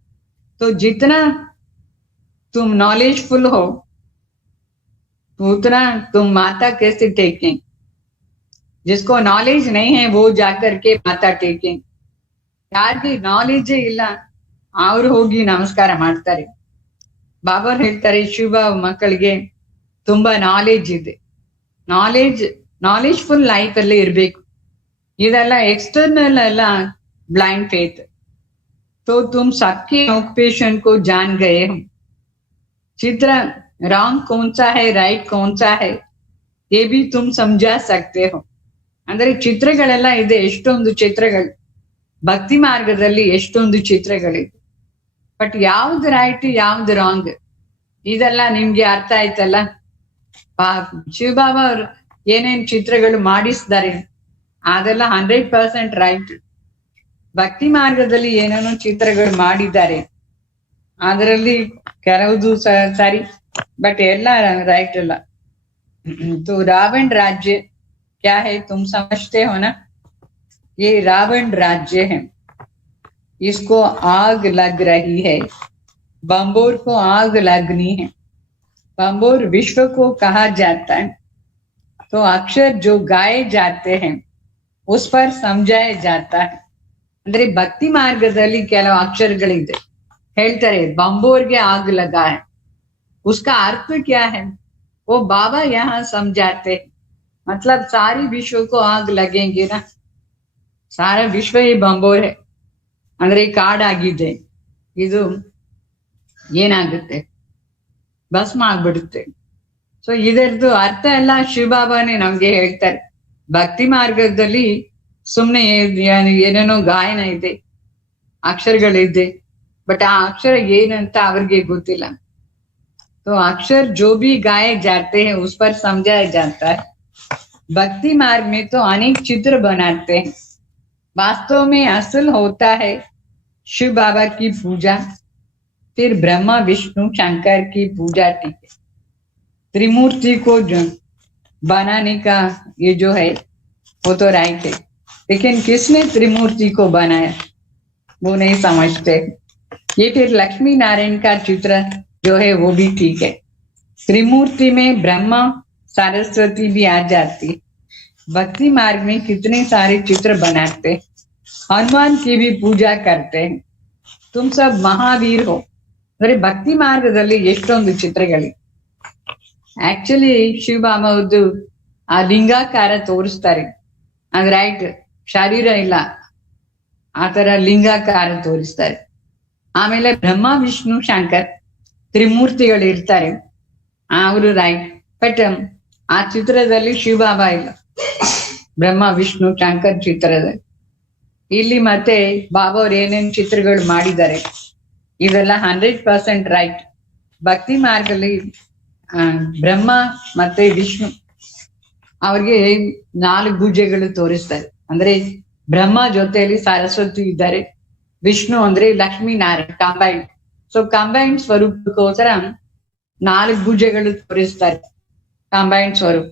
तो जितना तुम नॉलेजफुल हो उतना तुम माता कैसे टेकें. जिसको नॉलेज नहीं है वो जाकर के माता टेकें. ಯಾರಿಗೆ ನಾಲೆಜೇ ಇಲ್ಲ ಅವ್ರು ಹೋಗಿ ನಮಸ್ಕಾರ ಮಾಡ್ತಾರೆ. ಬಾಬಾ ಹೇಳ್ತಾರೆ, ಶಿವ ಮಕ್ಕಳಿಗೆ ತುಂಬಾ ನಾಲೆಜ್ ಇದೆ, ನಾಲೆಜ್ಫುಲ್ ಲೈಫ್ ಅಲ್ಲಿ ಇರ್ಬೇಕು. ಇದೆಲ್ಲ ಎಕ್ಸ್ಟರ್ನಲ್ ಎಲ್ಲ ब्लाइंड फेथ. तो तुम सबके ऑक्यूपेशन को जान गए हो. चित्र रॉन्ग कौन सा है, राइट कौन सा है, ये भी तुम समझा सकते हो. ಅಂದ್ರೆ ಚಿತ್ರಗಳೆಲ್ಲ ಇದೆ, ಎಷ್ಟೊಂದು ಚಿತ್ರಗಳು ಭಕ್ತಿ ಮಾರ್ಗದಲ್ಲಿ, ಎಷ್ಟೊಂದು ಚಿತ್ರಗಳಿದೆ. ಬಟ್ ಯಾವ್ದು ರೈಟ್ ಯಾವ್ದು ರಾಂಗ್ ಇದೆಲ್ಲ ನಿಮ್ಗೆ ಅರ್ಥ ಆಯ್ತಲ್ಲ. ಶಿವಬಾಬಾ ಅವ್ರು ಏನೇನ್ ಚಿತ್ರಗಳು ಮಾಡಿಸ್ತಾರೆ ಅದೆಲ್ಲ 100% ರೈಟ್. ಭಕ್ತಿ ಮಾರ್ಗದಲ್ಲಿ ಏನೇನೋ ಚಿತ್ರಗಳು ಮಾಡಿದ್ದಾರೆ, ಅದರಲ್ಲಿ ಕೆಲವುದು ಸರಿ, बट ಎಲ್ಲ राइट अಲ್ಲ। तो रावण राज्य क्या है तुम समझते हो ना? ये रावण राज्य है, इसको आग लग रही है, बम्बोर को आग लगनी है। बम्बोर विश्व को कहा जाता है, तो अक्षर जो गाए जाते हैं उस पर समझाया जाता है। ಅಂದ್ರೆ ಭಕ್ತಿ ಮಾರ್ಗದಲ್ಲಿ ಕೆಲವು ಅಕ್ಷರಗಳಿದೆ, ಹೇಳ್ತಾರೆ बम्बोर आग लगा है, उसका अर्थ क्या है? वो बाबा यहाँ समझाते, मतलब सारी विश्व को आग लगेंगे ना, सारा विश्व ही बम्बोर है ಅಂದ್ರೆ ಕಾಡಾಗಿದೆ, ಇದು ಏನಾಗುತ್ತೆ, ಭಸ್ಮ ಆಗ್ಬಿಡುತ್ತೆ। ಸೊ ಇದರದ್ದು ಅರ್ಥ ಎಲ್ಲ ಶಿವಬಾಬಾನೇ ನಮ್ಗೆ ಹೇಳ್ತಾರೆ। ಭಕ್ತಿ ಮಾರ್ಗದಲ್ಲಿ ಸುಮ್ನೆ ಏನೇನೋ ಗಾಯನ ಇದೆ, ಅಕ್ಷರಗಳಿದೆ, बट ಆ ಅಕ್ಷರ ಏನಂತ ಅವ್ರಿಗೆ ಗೊತ್ತಿಲ್ಲ। तो अक्षर जो भी गाए जाते हैं उस पर समझाया जाता है। भक्ति मार्ग में तो अनेक चित्र बनाते हैं, वास्तव में असल होता है शिव बाबा की पूजा, फिर ब्रह्मा विष्णु शंकर की पूजा। ठीक है, त्रिमूर्ति को बनाने का ये जो है वो तो राइट है, लेकिन किसने त्रिमूर्ति को बनाया वो नहीं समझते। ये फिर लक्ष्मी नारायण का चित्र जो है वो भी ठीक है। त्रिमूर्ति में ब्रह्मा सरस्वती भी आ जाती। भक्ति मार्ग में कितने सारे चित्र बनाते, हनुमान की भी पूजा करते हैं। तुम सब महावीर हो। अरे भक्ति ಮಾರ್ಗದಲ್ಲಿ ಎಷ್ಟೊಂದು ಚಿತ್ರಗಳಿವೆ। ಆಕ್ಚುಲಿ ಶಿವಬಾಬಾ ಅವ್ರದ್ದು ಆ ಲಿಂಗಾಕಾರ ತೋರಿಸ್ತಾರೆ, ಅದ್ ರೈಟ್, ಶರೀರ ಇಲ್ಲ, ಆತರ ಲಿಂಗಾಕಾರ ತೋರಿಸ್ತಾರೆ। ಆಮೇಲೆ ಬ್ರಹ್ಮ ವಿಷ್ಣು ಶಂಕರ್ ತ್ರಿಮೂರ್ತಿಗಳು ಇರ್ತಾರೆ, ಅವರು ರೈಟ್, ಬಟ್ ಆ ಚಿತ್ರದಲ್ಲಿ ಶಿವಬಾಬಾ ಇಲ್ಲ, ಬ್ರಹ್ಮ ವಿಷ್ಣು ಶಂಕರ್ ಚಿತ್ರದಲ್ಲಿ। ಇಲ್ಲಿ ಮತ್ತೆ ಬಾಬಾ ಅವ್ರು ಏನೇನ್ ಚಿತ್ರಗಳು ಮಾಡಿದ್ದಾರೆ ಇದೆಲ್ಲ 100% ರೈಟ್। ಭಕ್ತಿ ಮಾರ್ಗದಲ್ಲಿ ಬ್ರಹ್ಮ ಮತ್ತೆ ವಿಷ್ಣು ಅವ್ರಿಗೆ 4 ಭುಜಗಳು ತೋರಿಸ್ತಾರೆ, ಅಂದ್ರೆ ಬ್ರಹ್ಮ ಜೊತೆಯಲ್ಲಿ ಸರಸ್ವತಿ ಇದ್ದಾರೆ, ವಿಷ್ಣು ಅಂದ್ರೆ Lakshmi Narayana combine, so combine ಸ್ವರೂಪಕ್ಕೋಸ್ಕರ 4 ಭುಜಗಳು ತೋರಿಸ್ತಾರೆ, ಕಂಬೈನ್ ಸ್ವರೂಪ।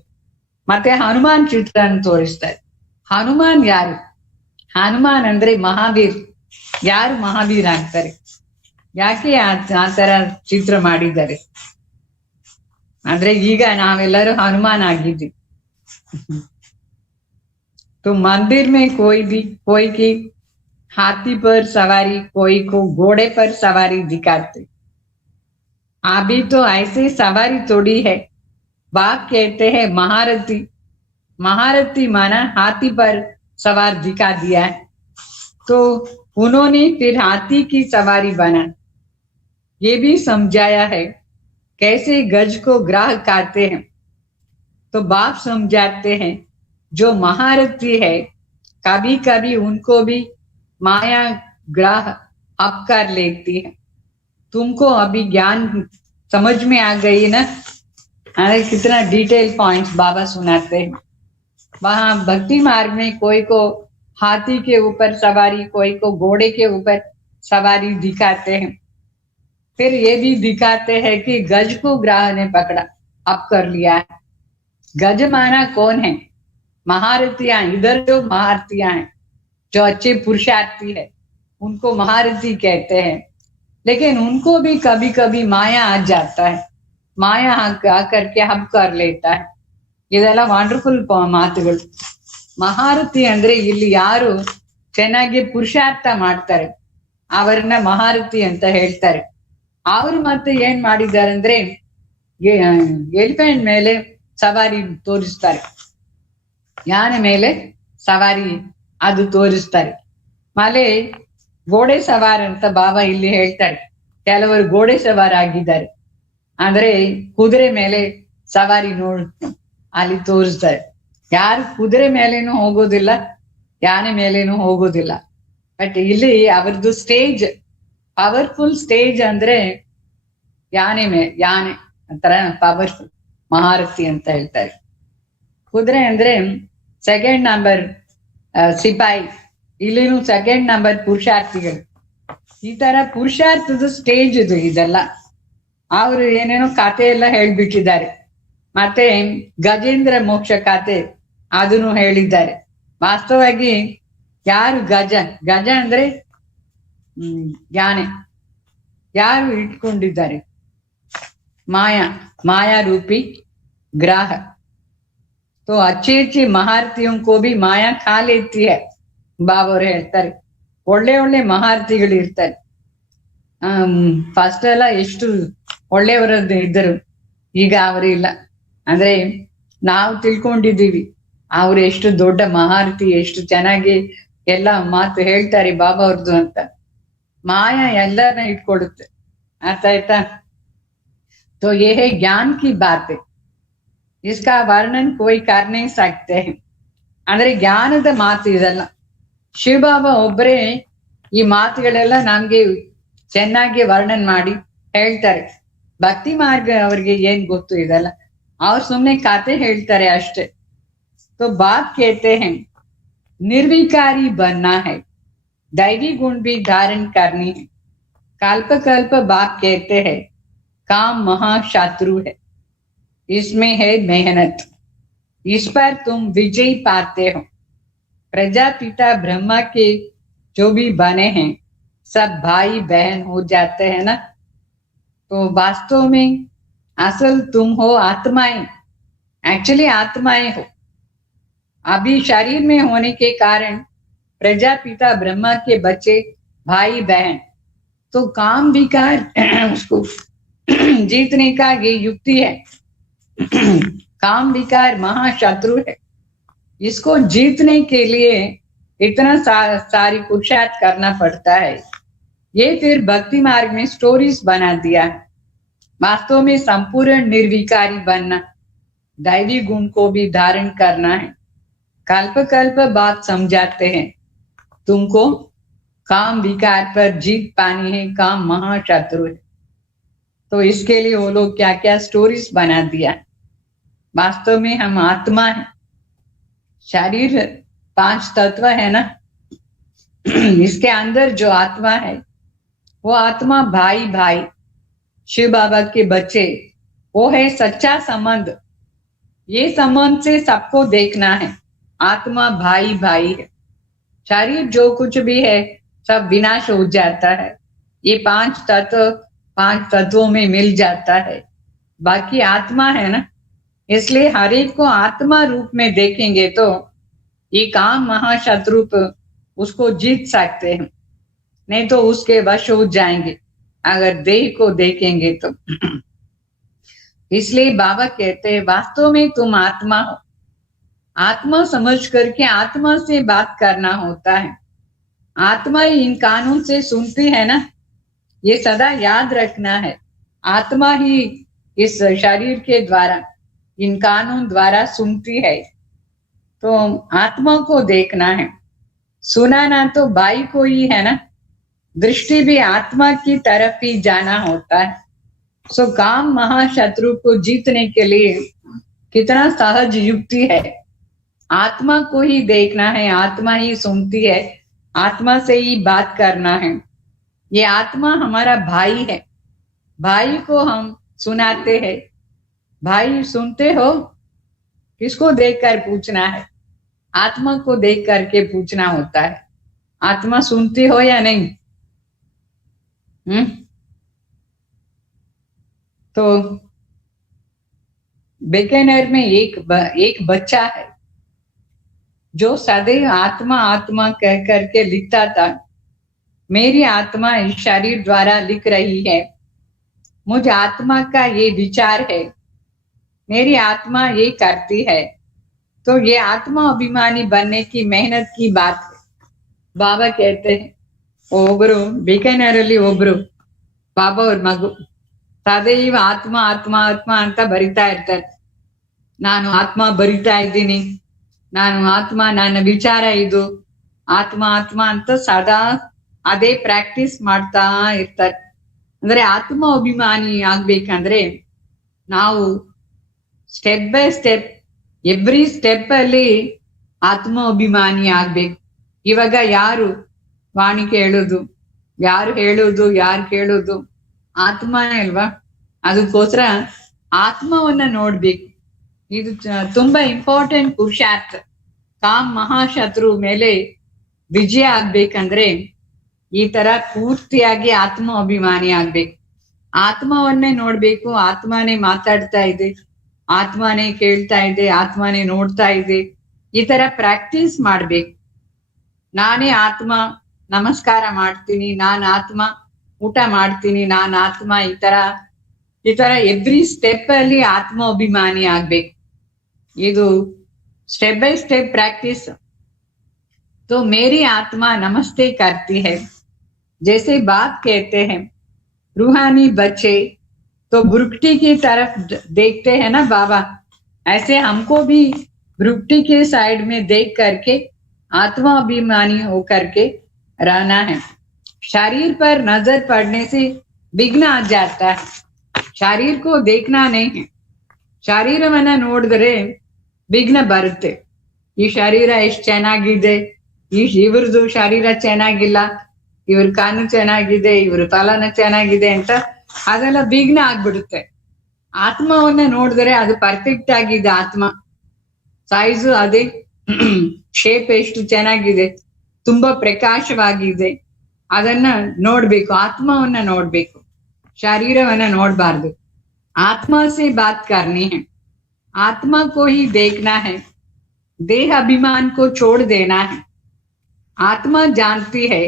ಮತ್ತೆ ಹನುಮಾನ್ ಚಿತ್ರ ತೋರಿಸ್ತಾರೆ। ಹನುಮಾನ್ ಯಾರು? ಹನುಮಾನ್ ಅಂದ್ರೆ ಮಹಾವೀರ್। ಯಾರು ಮಹಾವೀರ್ ಆಗ್ತಾರೆ? ಯಾಕೆ ಆ ತರ ಚಿತ್ರ ಮಾಡಿದ್ದಾರೆ ಅಂದ್ರೆ ಈಗ ನಾವೆಲ್ಲರೂ ಹನುಮಾನ್ ಆಗಿದ್ವಿ। तो मंदिर में कोई की हाथी पर सवारी, कोई को घोड़े पर सवारी दिखाते। अभी तो ऐसे सवारी थोड़ी है, बाप कहते हैं महारथी। महारथी माना हाथी पर सवार दिखा दिया है, तो उन्होंने फिर हाथी की सवारी बना। ये भी समझाया है कैसे गज को ग्राह कहते हैं, तो बाप समझाते हैं जो महारथी है कभी कभी उनको भी माया ग्राह अप कर लेती है। तुमको अभी ज्ञान समझ में आ गई ना? अरे कितना डिटेल पॉइंट्स बाबा सुनाते हैं। वहां भक्ति मार्ग में कोई को हाथी के ऊपर सवारी, कोई को घोड़े के ऊपर सवारी दिखाते हैं, फिर ये भी दिखाते हैं कि गज को ग्राह ने पकड़ा, अप कर लिया है। गज माना कौन है? महारथियां। इधर जो महारथियां हैं, जो अच्छे पुरुषार्थी है, उनको महारथी कहते हैं, लेकिन उनको भी कभी कभी माया आ जाता है, माया आकर के हब कर लेता है। ಇದೆಲ್ಲ ವಂಡರ್ಫುಲ್ ಮಾತುಗಳು। ಮಹಾರಥಿ ಅಂದ್ರೆ ಇಲ್ಲಿ ಯಾರು ಚೆನ್ನಾಗಿ ಪುರುಷಾರ್ಥ ಮಾಡ್ತಾರೆ ಅವರನ್ನ ಮಹಾರಥಿ ಅಂತ ಹೇಳ್ತಾರೆ। ಅವರು ಮತ್ತೆ ಏನ್ ಮಾಡಿದ್ದಾರೆ ಅಂದ್ರೆ ಎಲಿಫೆಂಟ್ ಮೇಲೆ ಸವಾರಿ ತೋರಿಸ್ತಾರೆ, ಯಾನೆ ಮೇಲೆ ಸವಾರಿ ಅದು ತೋರಿಸ್ತಾರೆ। ಆಮೇಲೆ ಗೋಡೆ ಸವಾರ ಅಂತ ಬಾಬಾ ಇಲ್ಲಿ ಹೇಳ್ತಾರೆ, ಕೆಲವರು ಗೋಡೆ ಸವಾರ ಆಗಿದ್ದಾರೆ, ಅಂದ್ರೆ ಕುದುರೆ ಮೇಲೆ ಸವಾರಿ ಅಲ್ಲಿ ತೋರಿಸ್ತಾರೆ। ಯಾರು ಕುದುರೆ ಮೇಲೇನು ಹೋಗೋದಿಲ್ಲ, ಯಾನೆ ಮೇಲೇನು ಹೋಗೋದಿಲ್ಲ, ಬಟ್ ಇಲ್ಲಿ ಅವರದ್ದು ಸ್ಟೇಜ್ ಪವರ್ಫುಲ್ ಸ್ಟೇಜ್ ಅಂದ್ರೆ ಯಾನೆ ಅಂತರ ಪವರ್ಫುಲ್ ಮಹಾರಥಿ ಅಂತ ಹೇಳ್ತಾರೆ। ಕುದುರೆ ಅಂದ್ರೆ ಸೆಕೆಂಡ್ ನಂಬರ್ ಸಿಪಾಯಿ, ಇಲ್ಲಿನೂ ಸೆಕೆಂಡ್ ನಂಬರ್ ಪುರುಷಾರ್ಥಿಗಳು. ಈ ತರ ಪುರುಷಾರ್ಥದ ಸ್ಟೇಜ್ ಇದೆಲ್ಲ. ಅವರು ಏನೇನೋ ಖಾತೆ ಎಲ್ಲ ಹೇಳ್ಬಿಟ್ಟಿದ್ದಾರೆ. ಮತ್ತೆ ಗಜೇಂದ್ರ ಮೋಕ್ಷ ಖಾತೆ ಅದನ್ನು ಹೇಳಿದ್ದಾರೆ. ವಾಸ್ತವವಾಗಿ ಯಾರು ಗಜ ಅಂದ್ರೆ ಯಾನೆ ಯಾರು ಇಟ್ಕೊಂಡಿದ್ದಾರೆ, माया रूपी ग्राह. तो अच्छी अच्छी महारथियों को भी माया खा लेती है. ಬಾಬಾವ್ರು ಹೇಳ್ತಾರೆ ಒಳ್ಳೆ ಒಳ್ಳೆ ಮಹಾರಥಿಗಳು ಇರ್ತಾರೆ. ಫಸ್ಟ್ ಎಲ್ಲ ಎಷ್ಟು ಒಳ್ಳೆಯವರದ್ದು ಇದ್ದರು, ಈಗ ಅವರು ಇಲ್ಲ. ಅಂದ್ರೆ ನಾವು ತಿಳ್ಕೊಂಡಿದ್ದೀವಿ ಅವ್ರು ಎಷ್ಟು ದೊಡ್ಡ ಮಹಾರಥಿ, ಎಷ್ಟು ಚೆನ್ನಾಗಿ ಎಲ್ಲ ಮಾತು ಹೇಳ್ತಾರೆ ಬಾಬಾ ಅವ್ರದ್ದು ಅಂತ. ಮಾಯ ಎಲ್ಲರನ್ನ ಇಟ್ಕೊಡುತ್ತೆ. ಅರ್ಥ ಆಯ್ತಾ? तो ये है ज्ञान की बात है, इसका वर्णन कोई कर नहीं सकते हैं. ಅಂದ್ರೆ ಜ್ಞಾನದ ಮಾತು ಇದೆಲ್ಲ. ಶಿವಬಾಬಾ ಒಬ್ಬರೇ ಈ ಮಾತುಗಳೆಲ್ಲ ನಮ್ಗೆ ಚೆನ್ನಾಗಿ ವರ್ಣನ್ ಮಾಡಿ ಹೇಳ್ತಾರೆ. ಭಕ್ತಿ ಮಾರ್ಗ ಅವ್ರಿಗೆ ಏನ್ ಗೊತ್ತು ಇದೆಲ್ಲ, ಅವ್ರು ಸುಮ್ನೆ ಕತೆ ಹೇಳ್ತಾರೆ ಅಷ್ಟೇ. तो बात कहते हैं निर्विकारी बनना है, दैवी गुण भी धारण करनी है. कल्प कल्प बाप कहते हैं काम महाशत्रु है, इसमें है मेहनत, इस पर तुम विजय पाते हो. प्रजापिता ब्रह्मा के जो भी बने हैं सब भाई बहन हो जाते हैं ना. तो वास्तव में असल तुम हो आत्माएं, एक्चुअली आत्माएं हो. अभी शरीर में होने के कारण प्रजापिता ब्रह्मा के बच्चे भाई बहन. तो काम विकार उसको जीतने का ये युक्ति है. काम विकार महाशत्रु है, इसको जीतने के लिए इतना सारी पुरुषार्थ करना पड़ता है. ये फिर भक्ति मार्ग में स्टोरीज बना दिया है. वास्तव में संपूर्ण निर्विकारी बनना, दैवी गुण को भी धारण करना है. कल्प कल्प बात समझाते हैं तुमको काम विकार पर जीत पानी है, काम महाशत्रु है. तो इसके लिए वो लोग क्या क्या स्टोरीज बना दिया. वास्तव में हम आत्मा है. शरीर 5 तत्व है ना, इसके अंदर जो आत्मा है वो आत्मा भाई भाई शिव बाबा के बच्चे, वो है सच्चा संबंध. ये संबंध से सबको देखना है. आत्मा भाई भाई है. शरीर जो कुछ भी है सब विनाश हो जाता है. ये 5 तत्वों में मिल जाता है. बाकी आत्मा है ना, इसलिए हर एक को आत्मा रूप में देखेंगे तो ये काम महाशत्रु उसको जीत सकते हैं, नहीं तो उसके वश हो जाएंगे अगर देह को देखेंगे तो. इसलिए बाबा कहते हैं वास्तव में तुम आत्मा हो. आत्मा समझ करके आत्मा से बात करना होता है. आत्मा ही इन कानून से सुनती है ना, ये सदा याद रखना है. आत्मा ही इस शरीर के द्वारा इन कानून द्वारा सुनती है. तो आत्मा को देखना है. सुनाना तो भाई को ही है ना, दृष्टि भी आत्मा की तरफ ही जाना होता है. सो काम महाशत्रु को जीतने के लिए कितना सहज युक्ति है. आत्मा को ही देखना है, आत्मा ही सुनती है, आत्मा से ही बात करना है. ये आत्मा हमारा भाई है. भाई को हम सुनाते हैं. भाई सुनते हो? किसको देखकर पूछना है? आत्मा को देख करके पूछना होता है. आत्मा सुनती हो या नहीं? तो बीकानेर में एक बच्चा है जो सदैव आत्मा आत्मा कह करके लिखता था. मेरी आत्मा इस शरीर द्वारा लिख रही है. मुझ आत्मा का ये विचार है, मेरी आत्मा ये करती है. तो ये आत्मा अभिमानी बनने की मेहनत की बात है. बाबा कहते हैं ಒಬ್ರು ಬಿಕಾನೇರಲ್ಲಿ ಒಬ್ರು ಬಾಬಾ ಅವ್ರ ಮಗು ಸದೈವ ಆತ್ಮ ಆತ್ಮ ಆತ್ಮ ಅಂತ ಬರಿತಾ ಇರ್ತಾರೆ. ನಾನು ಆತ್ಮ ಬರಿತಾ ಇದ್ದೀನಿ, ನಾನು ಆತ್ಮ, ನನ್ನ ವಿಚಾರ ಇದು, ಆತ್ಮ ಆತ್ಮ ಅಂತ ಸದಾ ಅದೇ ಪ್ರಾಕ್ಟೀಸ್ ಮಾಡ್ತಾ ಇರ್ತಾರೆ. ಅಂದ್ರೆ ಆತ್ಮ ಅಭಿಮಾನಿ ಆಗ್ಬೇಕಂದ್ರೆ ನಾವು step by step every step ಅಲ್ಲಿ ಆತ್ಮ ಅಭಿಮಾನಿ ಆಗ್ಬೇಕು. ಇವಾಗ ಯಾರು ವಾಣಿ ಕೇಳುದು, ಯಾರು ಹೇಳುದು, ಯಾರು ಕೇಳುದು? ಆತ್ಮನೇ ಅಲ್ವಾ. ಅದಕ್ಕೋಸ್ಕರ ಆತ್ಮವನ್ನ ನೋಡ್ಬೇಕು. ಇದು ತುಂಬಾ ಇಂಪಾರ್ಟೆಂಟ್ ಪುರುಷಾರ್ಥ. ಕಾಮ್ ಮಹಾಶತ್ರು ಮೇಲೆ ವಿಜಯ ಆಗ್ಬೇಕಂದ್ರೆ ಈ ತರ ಪೂರ್ತಿಯಾಗಿ ಆತ್ಮ ಅಭಿಮಾನಿ ಆಗ್ಬೇಕು. ಆತ್ಮವನ್ನೇ ನೋಡ್ಬೇಕು. ಆತ್ಮನೇ ಮಾತಾಡ್ತಾ ಇದೆ, ಆತ್ಮನೇ ಕೇಳ್ತಾ ಇದೆ, ಆತ್ಮನೇ ನೋಡ್ತಾ ಇದೆ. ಈ ತರ ಪ್ರಾಕ್ಟೀಸ್ ಮಾಡ್ಬೇಕು. ನಾನೇ ಆತ್ಮ, ನಮಸ್ಕಾರ ಮಾಡ್ತೀನಿ, ನಾನ್ ಆತ್ಮ, ಊಟ ಮಾಡ್ತೀನಿ, ನಾನ್ ಆತ್ಮ. ಈ ತರ ಎವ್ರಿ ಸ್ಟೆಪ್ ಅಲ್ಲಿ ಆತ್ಮ ಅಭಿಮಾನಿ ಆಗ್ಬೇಕು. ಇದು स्टेप बाय स्टेप प्रैक्टिस। तो मेरी आत्मा नमस्ते करती है। जैसे बाप कहते हैं रूहानी बच्चे तो भ्रुकुटी की तरफ देखते हैं ना बाबा, ऐसे हमको भी भ्रुकुटी के साइड में देख करके आत्मा अभिमानी होकर के रहना है। शरीर पर नजर पड़ने से विघ्न आ जाता है। शरीर को देखना नहीं है, ಶರೀರವನ್ನ ನೋಡಿದ್ರೆ ವಿಘ್ನ ಬರುತ್ತೆ. ಈ ಶರೀರ ಎಷ್ಟು ಚೆನ್ನಾಗಿದೆ, ಇವ್ರದ್ದು ಶರೀರ ಚೆನ್ನಾಗಿಲ್ಲ, ಇವ್ರ ಕಾನು ಚೆನ್ನಾಗಿದೆ, ಇವ್ರ ತಲನ ಚೆನ್ನಾಗಿದೆ ಅಂತ ಅದೆಲ್ಲ ವಿಘ್ನ ಆಗ್ಬಿಡುತ್ತೆ. ಆತ್ಮವನ್ನ ನೋಡಿದ್ರೆ ಅದು ಪರ್ಫೆಕ್ಟ್ ಆಗಿದೆ. ಆತ್ಮ ಸೈಜು ಅದೇ, ಶೇಪ್ ಎಷ್ಟು ಚೆನ್ನಾಗಿದೆ, ತುಂಬಾ ಪ್ರಕಾಶವಾಗಿದೆ. ಅದನ್ನ ನೋಡ್ಬೇಕು, ಆತ್ಮವನ್ನ ನೋಡ್ಬೇಕು, ಶರೀರವನ್ನ ನೋಡ್ಬಾರ್ದು. आत्मा से बात करनी है, आत्मा को ही देखना है, देह अभिमान को छोड़ देना है। आत्मा जानती है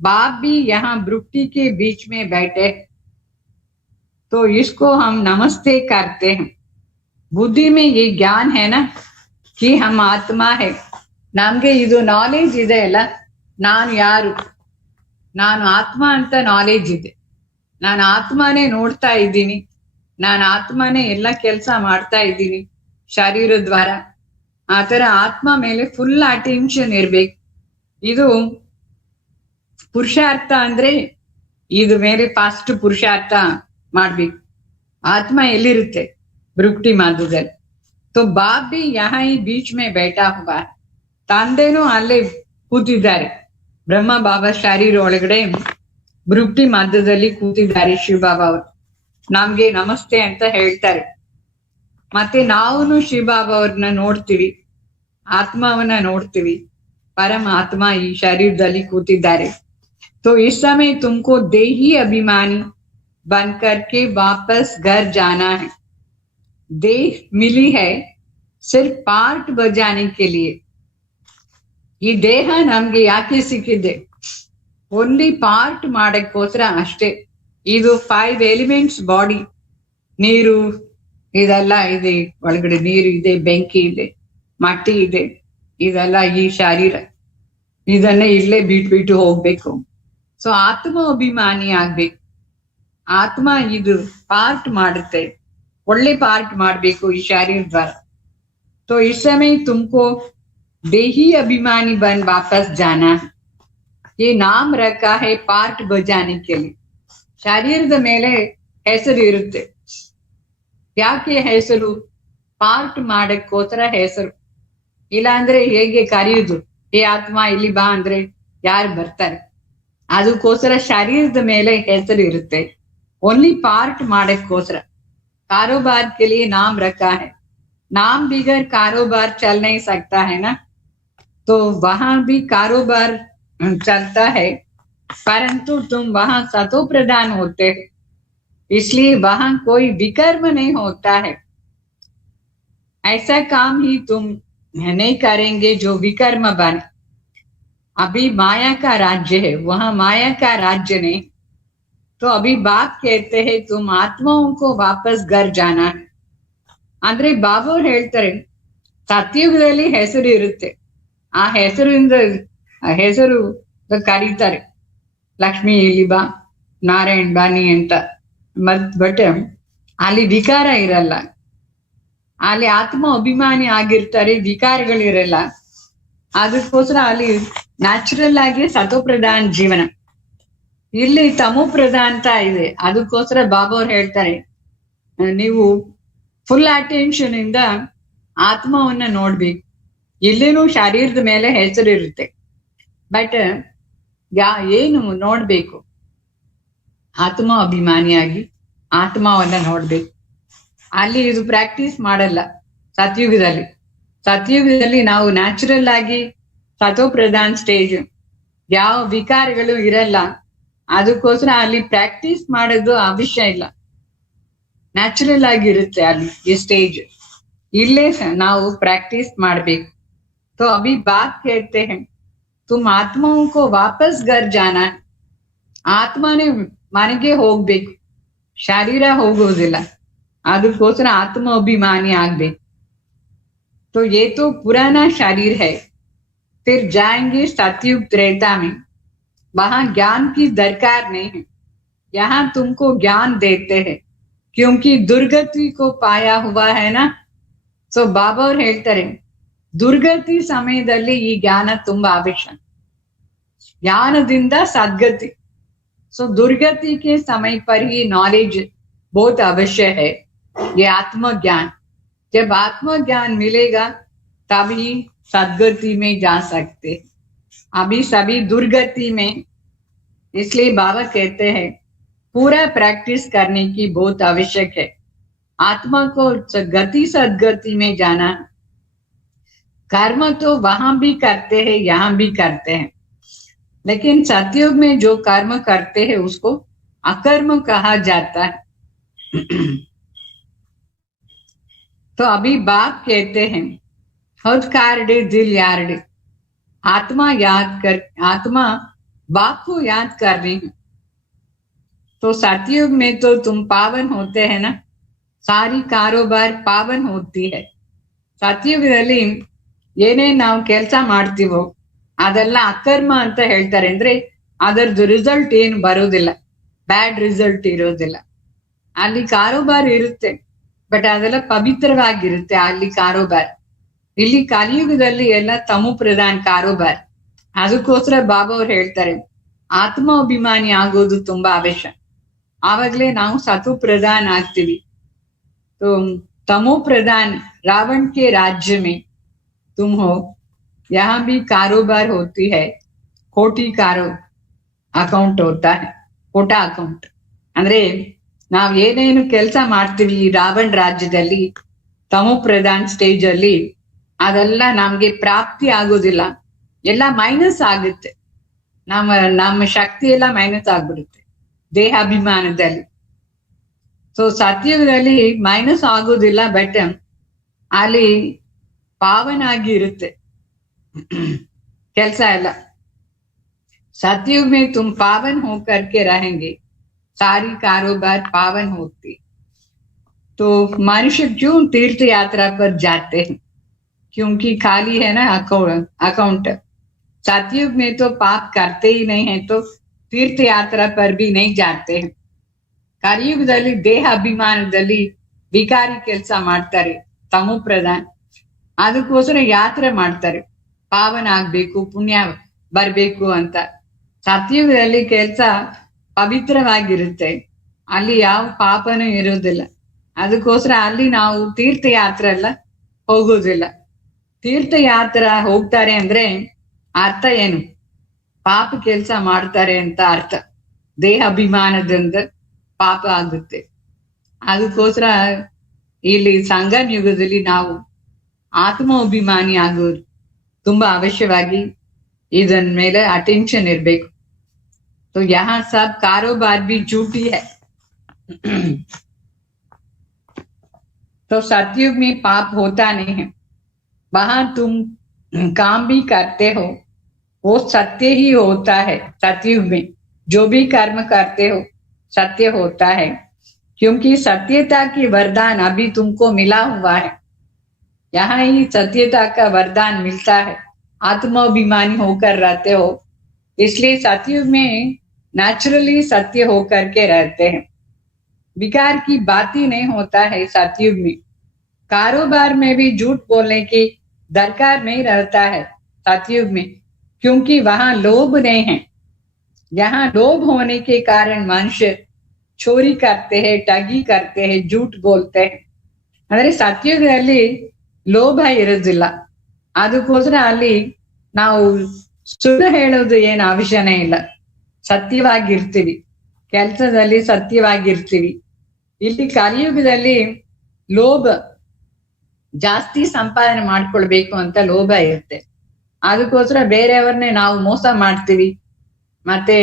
बाप भी यहाँ भ्रुकुटी के बीच में बैठे, तो इसको हम नमस्ते करते हैं। बुद्धि में ये ज्ञान है ना कि हम आत्मा है, ನಮ್ಗೆ ಇದು ನಾಲೆಜ್ ಇದೆ ಅಲ್ಲ, ನಾನು ಯಾರು, ನಾನು ಆತ್ಮ ಅಂತ ನಾಲೆಜ್ ಇದೆ. ನಾನು ಆತ್ಮನೇ ನೋಡ್ತಾ ಇದ್ದೀನಿ, ನಾನು ಆತ್ಮನೇ ಎಲ್ಲ ಕೆಲಸ ಮಾಡ್ತಾ ಇದ್ದೀನಿ ಶರೀರ ದ್ವಾರ. ಆತರ ಆತ್ಮ ಮೇಲೆ ಫುಲ್ ಅಟೆನ್ಷನ್ ಇರ್ಬೇಕು. ಇದು ಪುರುಷಾರ್ಥ ಅಂದ್ರೆ ಇದು ಮೇಲೆ ಫಾಸ್ಟ್ ಪುರುಷಾರ್ಥ ಮಾಡ್ಬೇಕು. ಆತ್ಮ ಎಲ್ಲಿರುತ್ತೆ? ಭ್ರುಕುಟಿ ಮಧ್ಯದಲ್ಲಿ. तो बाप भी यहाँ ही बीच में बैठा हुआ है, ತಂದೆನೂ ಅಲ್ಲೇ ಕೂತಿದ್ದಾರೆ. ಬ್ರಹ್ಮ ಬಾಬಾ ಶರೀರ ಒಳಗಡೆ ಭ್ರುಕುಟಿ ಮಧ್ಯದಲ್ಲಿ ಕೂತಿದ್ದಾರೆ ಶಿವಬಾಬಾ ಅವರು. ನಮ್ಗೆ ನಮಸ್ತೆ ಅಂತ ಹೇಳ್ತಾರೆ. ಮತ್ತೆ ನಾವು ಶಿವಬಾಬಾ ಅವ್ರನ್ನ ನೋಡ್ತೀವಿ, ಆತ್ಮವನ್ನ ನೋಡ್ತೀವಿ. ಪರಮಾತ್ಮ ಈ ಶರೀರದಲ್ಲಿ ಕೂತಿದ್ದಾರೆ. तो इस समय तुमको देही अभिमानी बन करके वापस घर जाना है। देह मिली है सिर्फ पार्ट बजाने के लिए. ಈ ದೇಹ ನಮ್ಗೆ ಯಾಕೆ ಸಿಕ್ಕಿದೆ? ಓನ್ಲಿ ಪಾರ್ಟ್ ಮಾಡಕ್ಕೋಸ್ಕರ ಅಷ್ಟೇ. ಇದು 5 ಎಲಿಮೆಂಟ್ಸ್ ಬಾಡಿ. ನೀರು ಇದೆಲ್ಲ ಇದೆ, ಒಳಗಡೆ ನೀರು ಇದೆ, ಬೆಂಕಿ ಇದೆ, ಮಟ್ಟಿ ಇದೆ, ಇದೆಲ್ಲ ಈ ಶರೀರ. ಇದನ್ನ ಇಲ್ಲೇ ಬಿಟ್ಬಿಟ್ಟು ಹೋಗ್ಬೇಕು. ಸೊ ಆತ್ಮ ಅಭಿಮಾನಿ ಆಗ್ಬೇಕು. ಆತ್ಮ ಇದು ಪಾರ್ಟ್ ಮಾಡುತ್ತೆ, ಒಳ್ಳೆ ಪಾರ್ಟ್ ಮಾಡ್ಬೇಕು ಈ ಶರೀರ ದ್ವಾರ. तो इस समय तुमको देही अभिमानी बन वापस जाना है। ये नाम रखा है पार्ट बजाने के लिए. ಶರೀರದ ಮೇಲೆ ಹೆಸರು ಇರುತ್ತೆ. ಯಾಕೆ ಹೆಸರು? ಪಾರ್ಟ್ ಮಾಡಕ್ಕೋಸ್ಕರ ಹೆಸರು. ಇಲ್ಲ ಅಂದ್ರೆ ಹೇಗೆ ಕರೆಯುದು? ಈ ಆತ್ಮ ಇಲ್ಲಿ ಬಾ ಅಂದ್ರೆ ಯಾರು ಬರ್ತಾರೆ? ಅದಕ್ಕೋಸ್ಕರ ಶರೀರದ ಮೇಲೆ ಹೆಸರು ಇರುತ್ತೆ. ಓನ್ಲಿ ಪಾರ್ಟ್ ಮಾಡಕ್ಕೋಸ್ಕರ. कारोबार के लिए नाम रखा है. नाम बिगर कारोबार चल नहीं सकता है ना. तो वहां भी कारोबार चलता है, परंतु तुम वहां सतो प्रधान होते हो, इसलिए वहां कोई विकर्म नहीं होता है. ऐसा काम ही तुम नहीं करेंगे जो विकर्म बने. अभी माया का राज्य है, वहां माया का राज्य नहीं. तो अभी बाप कहते हैं तुम आत्माओं को वापस घर जाना है. ಅಂದ್ರೆ ಬಾಬಾ ಅವ್ರು ಹೇಳ್ತಾರೆ, ಸತ್ಯುಗದಲ್ಲಿ ಹೆಸರು ಇರುತ್ತೆ, ಆ ಹೆಸರಿಂದ ಹೆಸರು ಕರೀತಾರೆ, ಲಕ್ಷ್ಮಿ ಇಲ್ಲಿ ಬಾ, ನಾರಾಯಣ್ ಬಾನಿ ಅಂತ. ಬಟ್ ಅಲ್ಲಿ ವಿಕಾರ ಇರಲ್ಲ, ಅಲ್ಲಿ ಆತ್ಮ ಅಭಿಮಾನಿ ಆಗಿರ್ತಾರೆ, ವಿಕಾರಗಳಿರಲ್ಲ. ಅದಕ್ಕೋಸ್ಕರ ಅಲ್ಲಿ ನ್ಯಾಚುರಲ್ ಆಗಿ ಸತೋಪ್ರಧಾನ ಜೀವನ. ಇಲ್ಲಿ ತಮೋ ಪ್ರಧಾನ ಇದೆ. ಅದಕ್ಕೋಸ್ಕರ ಬಾಬಾ ಅವ್ರು ಹೇಳ್ತಾರೆ, ನೀವು ಫುಲ್ ಅಟೆನ್ಷನ್ ಇಂದ ಆತ್ಮವನ್ನ ನೋಡ್ಬೇಕು. ಇಲ್ಲಿನೂ ಶರೀರದ ಮೇಲೆ ಹೆಸರು ಇರುತ್ತೆ, ಬಟ್ ಏನು ನೋಡ್ಬೇಕು, ಆತ್ಮ ಅಭಿಮಾನಿಯಾಗಿ ಆತ್ಮವನ್ನ ನೋಡ್ಬೇಕು. ಅಲ್ಲಿ ಇದು ಪ್ರಾಕ್ಟೀಸ್ ಮಾಡಲ್ಲ ಸತ್ಯುಗದಲ್ಲಿ. ಸತ್ಯುಗದಲ್ಲಿ ನಾವು ನ್ಯಾಚುರಲ್ ಆಗಿ ಸತೋ ಪ್ರಧಾನ್ ಸ್ಟೇಜ್, ಯಾವ ವಿಕಾರಗಳು ಇರಲ್ಲ. ಅದಕ್ಕೋಸ್ಕರ ಅಲ್ಲಿ ಪ್ರಾಕ್ಟೀಸ್ ಮಾಡೋದು ಅವಶ್ಯ ಇಲ್ಲ, ನ್ಯಾಚುರಲ್ ಆಗಿರುತ್ತೆ ಅಲ್ಲಿ ಈ ಸ್ಟೇಜ್. ಇಲ್ಲೇ ನಾವು ಪ್ರಾಕ್ಟೀಸ್ ಮಾಡ್ಬೇಕು. तो अभी बात कहते हैं, तुम आत्माओं को वापस घर जाना है. ಆತ್ಮನೇ ಮನೆಗೆ ಹೋಗ್ಬೇಕು, ಶರೀರ ಹೋಗೋದಿಲ್ಲ. ಅದಕ್ಕೋಸ್ಕರ ಆತ್ಮ ಅಭಿಮಾನಿ ಆಗ್ಬೇಕು. तो ये तो पुराना शरीर है, फिर जाएंगे सतयुग त्रेता में. वहां ज्ञान की दरकार नहीं है, यहाँ तुमको ज्ञान देते हैं क्योंकि दुर्गति को पाया हुआ है ना. ಸೊ ಬಾಬಾ ಅವ್ರು ಹೇಳ್ತಾರೆ, ದುರ್ಗತಿ ಸಮಯದಲ್ಲಿ ಈ ಜ್ಞಾನ ತುಂಬಾ ಅವಶ್ಯ. ज्ञानದಿಂದ सदगति. सो दुर्गति के समय पर ही नॉलेज बहुत अवश्य है, ये आत्मज्ञान. जब आत्मज्ञान मिलेगा तभी सदगति में जा सकते. अभी सभी दुर्गति में, इसलिए बाबा कहते हैं पूरा प्रैक्टिस करने की बहुत आवश्यक है. आत्मा को गति सदगति में जाना. कर्म तो वहां भी करते हैं, यहाँ भी करते हैं, लेकिन सतयुग में जो कर्म करते हैं उसको अकर्म कहा जाता है. तो अभी बाप कहते हैं हद कारडे दिल यारडे. आत्मा याद कर, आत्मा बाप को याद कर रही है. तो सतयुग में तो तुम पावन होते हैं ना, सारी कारोबार पावन होती है. ಸತ್ಯುಗದಲ್ಲಿ ಏನೇ ನಾವು ಕೆಲಸ ಮಾಡ್ತೀವೋ ಅದೆಲ್ಲ ಅಕರ್ಮ ಅಂತ ಹೇಳ್ತಾರೆ. ಅಂದ್ರೆ ಅದರದ್ದು ರಿಸಲ್ಟ್ ಏನು ಬರೋದಿಲ್ಲ, ಬ್ಯಾಡ್ ರಿಸಲ್ಟ್ ಇರೋದಿಲ್ಲ. ಅಲ್ಲಿ ಕಾರೋಬಾರ್ ಇರುತ್ತೆ, ಬಟ್ ಅದೆಲ್ಲ ಪವಿತ್ರವಾಗಿರುತ್ತೆ ಅಲ್ಲಿ ಕಾರೋಬಾರ್. ಇಲ್ಲಿ ಕಲಿಯುಗದಲ್ಲಿ ಎಲ್ಲ ತಮೋ ಪ್ರಧಾನ ಕಾರೋಬಾರ್. ಅದಕ್ಕೋಸ್ಕರ ಬಾಬಾ ಅವ್ರು ಹೇಳ್ತಾರೆ ಆತ್ಮ ಅಭಿಮಾನಿ ಆಗೋದು ತುಂಬಾ ಅವಶ್ಯ. ಆವಾಗ್ಲೇ ನಾವು ಸತು ಪ್ರಧಾನ್ ಆಗ್ತೀವಿ. तो तमो प्रधान रावण के राज्य में तुम हो, यहाँ भी कारोबार होती है. ಕೋಟಿ ಕಾರೋ ಅಕೌಂಟ್ ಹೋಗ್ತಾ है, ಕೋಟಾ ಅಕೌಂಟ್. ಅಂದ್ರೆ ನಾವ್ ಏನೇನು ಕೆಲಸ ಮಾಡ್ತೀವಿ ಈ ರಾವಣ ರಾಜ್ಯದಲ್ಲಿ ತಮೋ ಪ್ರಧಾನ್ ಸ್ಟೇಜ್ ಅಲ್ಲಿ, ಅದೆಲ್ಲ ನಮ್ಗೆ ಪ್ರಾಪ್ತಿ ಆಗೋದಿಲ್ಲ, ಎಲ್ಲ ಮೈನಸ್ ಆಗುತ್ತೆ. ನಮ್ಮ ಶಕ್ತಿ ಎಲ್ಲ ಮೈನಸ್ ಆಗ್ಬಿಡುತ್ತೆ ದೇಹಾಭಿಮಾನದಲ್ಲಿ. ಸೊ ಸತ್ಯುಗದಲ್ಲಿ ಮೈನಸ್ ಆಗೋದಿಲ್ಲ, ಬಟ್ ಅಲ್ಲಿ ಪಾವನ ಆಗಿ ಇರುತ್ತೆ ಕೆಲಸ ಎಲ್ಲ. सतयुग में तुम पावन होकर के रहेंगे, सारी कारोबार पावन होती. तो मनुष्य क्यों तीर्थ यात्रा पर जाते हैं? क्योंकि खाली है ना अकाउंट. सतयुग में तो पाप करते ही नहीं है, तो तीर्थ यात्रा पर भी नहीं जाते हैं. ಕಲಿಯುಗದಲ್ಲಿ ದೇಹ ಅಭಿಮಾನದಲ್ಲಿ ವಿಕಾರಿ ಕೆಲಸ ಮಾಡ್ತಾರೆ ತಮೋ ಪ್ರಧಾನ್. ಅದಕ್ಕೋಸ್ಕರ ಯಾತ್ರೆ ಮಾಡ್ತಾರೆ, ಪಾವನ ಆಗ್ಬೇಕು, ಪುಣ್ಯ ಬರ್ಬೇಕು ಅಂತ. ಸತ್ಯುಗದಲ್ಲಿ ಕೆಲಸ ಪವಿತ್ರವಾಗಿರುತ್ತೆ, ಅಲ್ಲಿ ಯಾವ ಪಾಪನೂ ಇರೋದಿಲ್ಲ. ಅದಕ್ಕೋಸ್ಕರ ಅಲ್ಲಿ ನಾವು ತೀರ್ಥಯಾತ್ರೆ ಎಲ್ಲ ಹೋಗೋದಿಲ್ಲ. ತೀರ್ಥಯಾತ್ರೆ ಹೋಗ್ತಾರೆ ಅಂದ್ರೆ ಅರ್ಥ ಏನು? ಪಾಪ ಕೆಲಸ ಮಾಡ್ತಾರೆ ಅಂತ ಅರ್ಥ. ದೇಹ ಅಭಿಮಾನದಿಂದ ಪಾಪ ಆಗುತ್ತೆ. ಅದಕ್ಕೋಸ್ಕರ ಇಲ್ಲಿ ಸಂಗಮ ಯುಗದಲ್ಲಿ ನಾವು ಆತ್ಮ ಅಭಿಮಾನಿ ಆಗೋದು ತುಂಬಾ ಅವಶ್ಯವಾಗಿ ಇದನ್ ಮೇಲೆ ಅಟೆನ್ಷನ್ ಇರ್ಬೇಕು. तो यहाँ सब कारोबार भी झूठी है. तो सतयुग में पाप होता नहीं है, वहां तुम काम भी करते हो, वो सत्य ही होता है. सतयुग में जो भी कर्म करते हो सत्य होता है, क्योंकि सत्यता की वरदान अभी तुमको मिला हुआ है. यहाँ ही सत्यता का वरदान मिलता है. आत्माभिमानी होकर रहते हो, इसलिए सतयुग में नेचुरली सत्य होकर के रहते हैं. विकार की बात ही नहीं होता है सतयुग में. कारोबार में भी झूठ बोलने की दरकार नहीं रहता है सतयुग में, क्योंकि वहां लोभ नहीं है. यहाँ लोभ होने के कारण मनुष्य चोरी करते हैं, ठगी करते हैं, झूठ बोलते हैं. ಅಂದ್ರೆ ಸತ್ಯುಗದಲ್ಲಿ ಲೋಭ ಇರೋದಿಲ್ಲ. ಅದಕ್ಕೋಸ್ಕರ ಅಲ್ಲಿ ನಾವು ಸುಳ್ಳು ಹೇಳೋದು ಏನು ಅವಶ್ಯನೇ ಇಲ್ಲ. ಸತ್ಯವಾಗಿರ್ತೀವಿ, ಕೆಲಸದಲ್ಲಿ ಸತ್ಯವಾಗಿರ್ತೀವಿ. ಇಲ್ಲಿ ಕಲಿಯುಗದಲ್ಲಿ ಲೋಭ, ಜಾಸ್ತಿ ಸಂಪಾದನೆ ಮಾಡ್ಕೊಳ್ಬೇಕು ಅಂತ ಲೋಭ ಇರುತ್ತೆ. ಅದಕ್ಕೋಸ್ಕರ ಬೇರೆಯವ್ರನ್ನೇ ನಾವು ಮೋಸ ಮಾಡ್ತೀವಿ, ಮತ್ತೆ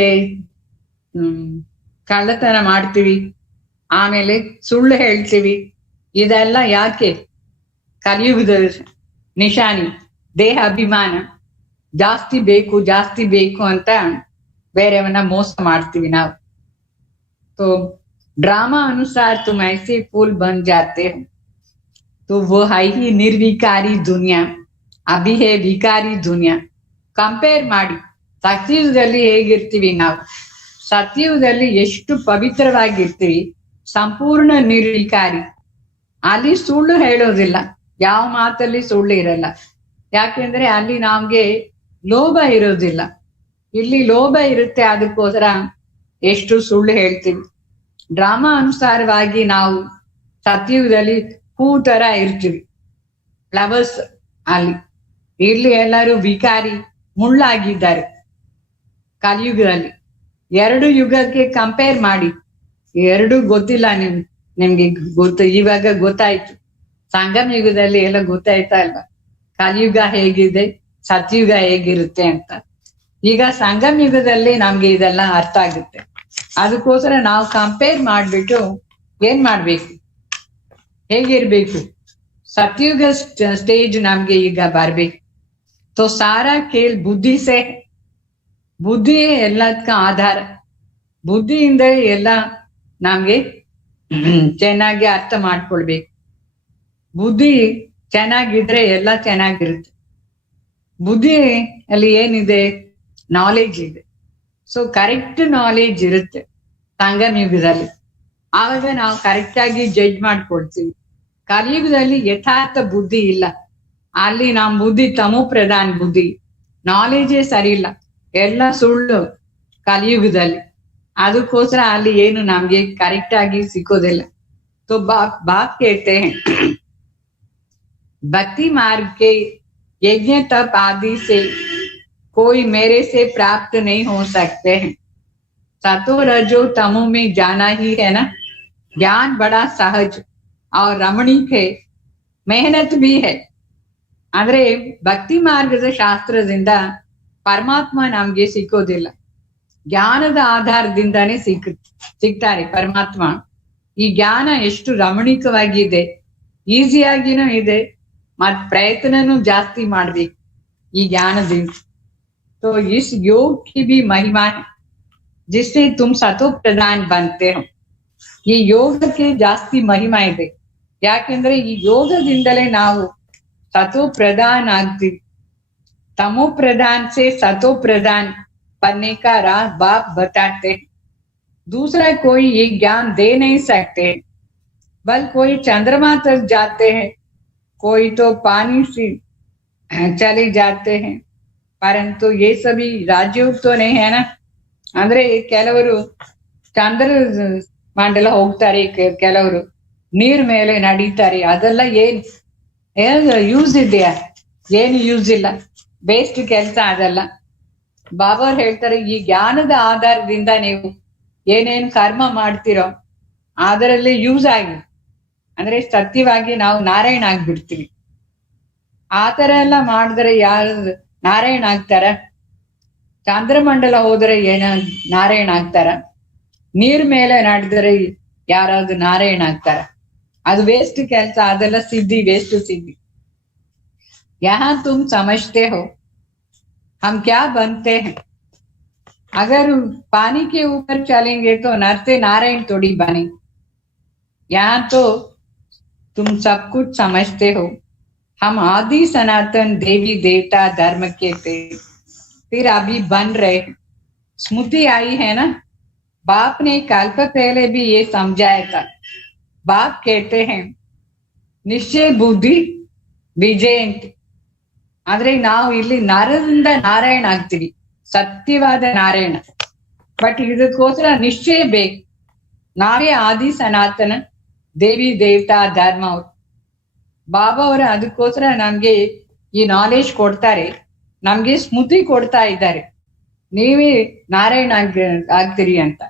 ಕಳ್ಳತನ ಮಾಡ್ತೀವಿ, ಆಮೇಲೆ ಸುಳ್ಳು ಹೇಳ್ತೀವಿ. ಇದೆಲ್ಲ ಯಾಕೆ? ಕಲಿಯುಗದ ನಿಶಾನಿ ದೇಹ ಅಭಿಮಾನ. ಜಾಸ್ತಿ ಬೇಕು ಜಾಸ್ತಿ ಬೇಕು ಅಂತ ಬೇರೆಯವನ್ನ ಮೋಸ ಮಾಡ್ತೀವಿ ನಾವು. तो ड्रामा अनुसार तुम ऐसे फूल बन जाते हो, तो वो है ही निर्विकारी दुनिया, अभी है विकारी दुनिया. ಕಂಪೇರ್ ಮಾಡಿ, ಸತ್ಯಯುಗದಲ್ಲಿ ಹೇಗಿರ್ತೀವಿ ನಾವು, ಸತ್ಯಯುಗದಲ್ಲಿ ಎಷ್ಟು ಪವಿತ್ರವಾಗಿರ್ತೀವಿ, ಸಂಪೂರ್ಣ ನಿರ್ವಿಕಾರಿ. ಅಲ್ಲಿ ಸುಳ್ಳು ಹೇಳೋದಿಲ್ಲ, ಯಾವ ಮಾತಲ್ಲಿ ಸುಳ್ಳು ಇರಲ್ಲ. ಯಾಕೆಂದ್ರೆ ಅಲ್ಲಿ ನಮ್ಗೆ ಲೋಭ ಇರೋದಿಲ್ಲ. ಇಲ್ಲಿ ಲೋಭ ಇರುತ್ತೆ, ಅದಕ್ಕೋಸ್ಕರ ಎಷ್ಟು ಸುಳ್ಳು ಹೇಳ್ತೀವಿ. ಡ್ರಾಮಾ ಅನುಸಾರವಾಗಿ ನಾವು ಸತ್ಯಯುಗದಲ್ಲಿ ಹೂ ತರ ಇರ್ತೀವಿ, ಫ್ಲವರ್ಸ್. ಅಲ್ಲಿ ಇಲ್ಲಿ ಎಲ್ಲರೂ ವಿಕಾರಿ, ಮುಳ್ಳಾಗಿದ್ದಾರೆ. ಕಲಿಯುಗದಲ್ಲಿ ಎರಡು ಯುಗಕ್ಕೆ ಕಂಪೇರ್ ಮಾಡಿ, ಎರಡು ಗೊತ್ತಿಲ್ಲ ನಿಮ್ಗೆ ಗೊತ್ತು, ಇವಾಗ ಗೊತ್ತಾಯ್ತು. ಸಂಗಮ ಯುಗದಲ್ಲಿ ಎಲ್ಲ ಗೊತ್ತಾಯ್ತಾ ಅಲ್ವಾ, ಕಲಿಯುಗ ಹೇಗಿದೆ, ಸತ್ಯುಗ ಹೇಗಿರುತ್ತೆ ಅಂತ. ಈಗ ಸಂಗಮ ಯುಗದಲ್ಲಿ ನಮ್ಗೆ ಇದೆಲ್ಲ ಅರ್ಥ ಆಗುತ್ತೆ. ಅದಕ್ಕೋಸ್ಕರ ನಾವು ಕಂಪೇರ್ ಮಾಡ್ಬಿಟ್ಟು ಏನ್ ಮಾಡ್ಬೇಕು, ಹೇಗಿರ್ಬೇಕು, ಸತ್ಯುಗ ಸ್ಟೇಜ್ ನಮ್ಗೆ ಈಗ ಬರ್ಬೇಕು. तो सारा खेल बुद्धि से, ಬುದ್ಧಿಯೇ ಎಲ್ಲದಕ್ಕ ಆಧಾರ. ಬುದ್ಧಿಯಿಂದ ಎಲ್ಲ ನಮ್ಗೆ ಚೆನ್ನಾಗಿ ಅರ್ಥ ಮಾಡ್ಕೊಳ್ಬೇಕು. ಬುದ್ಧಿ ಚೆನ್ನಾಗಿದ್ರೆ ಎಲ್ಲ ಚೆನ್ನಾಗಿರುತ್ತೆ. ಬುದ್ಧಿ ಅಲ್ಲಿ ಏನಿದೆ, ನಾಲೆಜ್ ಇದೆ. ಸೊ ಕರೆಕ್ಟ್ ನಾಲೆಜ್ ಇರುತ್ತೆ ಸಂಗಮ ಯುಗದಲ್ಲಿ, ಆವಾಗ ನಾವು ಕರೆಕ್ಟ್ ಆಗಿ ಜಡ್ಜ್ ಮಾಡ್ಕೊಳ್ತೀವಿ. ಕಲಿಯುಗದಲ್ಲಿ ಯಥಾರ್ಥ ಬುದ್ಧಿ ಇಲ್ಲ. ಅಲ್ಲಿ ನಮ್ ಬುದ್ಧಿ ತಮೋ ಪ್ರಧಾನ ಬುದ್ಧಿ, ನಾಲೆಜೇ ಸರಿ ಇಲ್ಲ, ಎಲ್ಲ ಸುಳ್ಳು ಕಲಿಯುಗದಲ್ಲಿ. ಅದಕ್ಕೋಸ್ಕರ ಅಲ್ಲಿ ಏನು ನಮ್ಗೆ ಕರೆಕ್ಟ್ ಆಗಿ ಸಿಕ್ಕೋದಿಲ್ಲ. तो बाप कहते हैं भक्ति मार्ग के यज्ञ तप आदि से कोई मेरे से प्राप्त नहीं हो सकते हैं. सतो रजो तमो में जाना ही है ना. ज्ञान बड़ा सहज और रमणीक है, मेहनत भी है. ಅಂದ್ರೆ ಭಕ್ತಿ ಮಾರ್ಗದ ಶಾಸ್ತ್ರದಿಂದ ಪರಮಾತ್ಮ ನಮ್ಗೆ ಸಿಕ್ಕೋದಿಲ್ಲ, ಜ್ಞಾನದ ಆಧಾರದಿಂದಾನೇ ಸಿಗ್ತಾರೆ ಪರಮಾತ್ಮ. ಈ ಜ್ಞಾನ ಎಷ್ಟು ರಮಣೀಕವಾಗಿದೆ, ಈಸಿಯಾಗಿನೂ ಇದೆ, ಮತ್ ಪ್ರಯತ್ನನೂ ಜಾಸ್ತಿ ಮಾಡ್ಬೇಕು ಈ ज्ञानದಿಂದ. तो इस योग की भी महिमा है जिससे तुम सतो प्रधान बनते हो. ಈ ಯೋಗಕ್ಕೆ ಜಾಸ್ತಿ ಮಹಿಮಾ ಇದೆ, ಯಾಕೆಂದ್ರೆ ಈ ಯೋಗದಿಂದಲೇ ನಾವು सतो प्रधान आगती. तमो प्रधान से सतो प्रधान बनने का राह बाप बताते. दूसरा कोई ये ज्ञान दे नहीं सकते, बल कोई चंद्रमा तक जाते हैं, कोई तो पानी से चले जाते हैं, परंतु ये सभी राजयोग तो नहीं है ना. ಅಂದ್ರೆ ಕೆಲವರು ಚಂದ್ರ ಮಂಡಲ ಹೋಗ್ತಾರೆ, ಕೆಲವರು ನೀರ್ ಮೇಲೆ ನಡೀತಾರೆ. ಅದೆಲ್ಲ ಏನು ಯೂಸ್ ಇದೆಯಾ? ಏನು ಯೂಸ್ ಇಲ್ಲ, ಬೇಸ್ಟ್ ಕೆಲಸ ಅದಲ್ಲ. ಬಾಬಾ ಅವ್ರು ಹೇಳ್ತಾರೆ, ಈ ಜ್ಞಾನದ ಆಧಾರದಿಂದ ನೀವು ಏನೇನ್ ಕರ್ಮ ಮಾಡ್ತಿರೋ ಅದರಲ್ಲಿ ಯೂಸ್ ಆಗಿ, ಅಂದ್ರೆ ಸತ್ಯವಾಗಿ ನಾವು ನಾರಾಯಣ ಆಗ್ಬಿಡ್ತೀವಿ. ಆತರ ಎಲ್ಲ ಮಾಡಿದ್ರೆ ಯಾರು ನಾರಾಯಣ ಆಗ್ತಾರ? ಚಂದ್ರಮಂಡಲ ಹೋದ್ರೆ ಏನ ನಾರಾಯಣ ಆಗ್ತಾರ? ನೀರ್ ಮೇಲೆ ನಡೆದ್ರೆ ಯಾರಾದ್ರು ನಾರಾಯಣ ಆಗ್ತಾರ? ಅದು ವೇಸ್ಟ್ ಕೆಲಸ, ಅದೆಲ್ಲ ಸಿದ್ಧಿ, ವೇಸ್ಟ್ ಸಿದ್ಧಿ. यहाँ तुम समझते हो हम क्या बनते हैं. अगर पानी के ऊपर चलेंगे तो नर से नारायण थोड़ी बने. यहाँ तो तुम सब कुछ समझते हो हम आदि सनातन देवी देवता धर्म के थे, फिर अभी बन रहे. स्मृति आई है ना, बाप ने कल्प पहले भी ये समझाया था. बाप कहते हैं निश्चय बुद्धि विजयंत. ಅಂದ್ರೆ ನಾವು ಇಲ್ಲಿ ನರದಿಂದ ನಾರಾಯಣ ಆಗ್ತೀವಿ, ಸತ್ಯವಾದ ನಾರಾಯಣ. ಬಟ್ ಇದಕ್ಕೋಸ್ಕರ ನಿಶ್ಚಯ ಬೇಕು. ನಾವೇ ಆದಿ ಸನಾತನ ದೇವಿ ದೇವತಾ ಧರ್ಮ ಅವ್ರು. ಬಾಬಾ ಅವರು ಅದಕ್ಕೋಸ್ಕರ ನಮ್ಗೆ ಈ ನಾಲೆಜ್ ಕೊಡ್ತಾರೆ. ನಮ್ಗೆ ಸ್ಮೃತಿ ಕೊಡ್ತಾ ಇದ್ದಾರೆ, ನೀವೇ ನಾರಾಯಣ ಆಗ್ತೀರಿ ಅಂತ.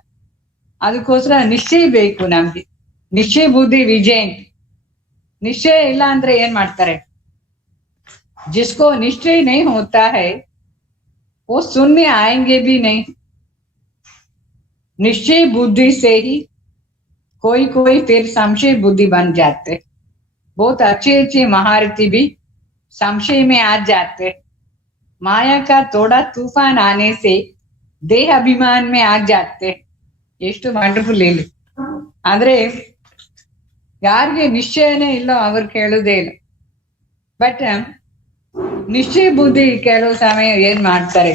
ಅದಕ್ಕೋಸ್ಕರ ನಿಶ್ಚಯ ಬೇಕು ನಮ್ಗೆ. ನಿಶ್ಚಯ ಬುದ್ಧಿ ವಿಜಯಂತಿ. ನಿಶ್ಚಯ ಇಲ್ಲ ಅಂದ್ರೆ ಏನ್ ಮಾಡ್ತಾರೆ? जिसको निश्चय नहीं होता है वो सुनने आएंगे भी नहीं। निश्चय बुद्धि से ही कोई कोई फिर संशय बुद्धि बन जाते। बहुत अच्छे अच्छे महारथी भी संशय में आ जाते। माया का थोड़ा तूफान आने से देह अभिमान में आ जाते। ಎಷ್ಟು ವಂಡರ್ಫುಲ್ ಹೇಳಿ. ಆದ್ರೆ ಯಾರಿಗೆ ನಿಶ್ಚಯನೇ ಇಲ್ಲ ಅವ್ರು ಕೇಳುವುದೇ ಇಲ್ಲ. ಬಟ್ ನಿಶ್ಚಯ ಬುದ್ಧಿ ಕೆಲವು ಸಮಯ ಏನ್ ಮಾಡ್ತಾರೆ,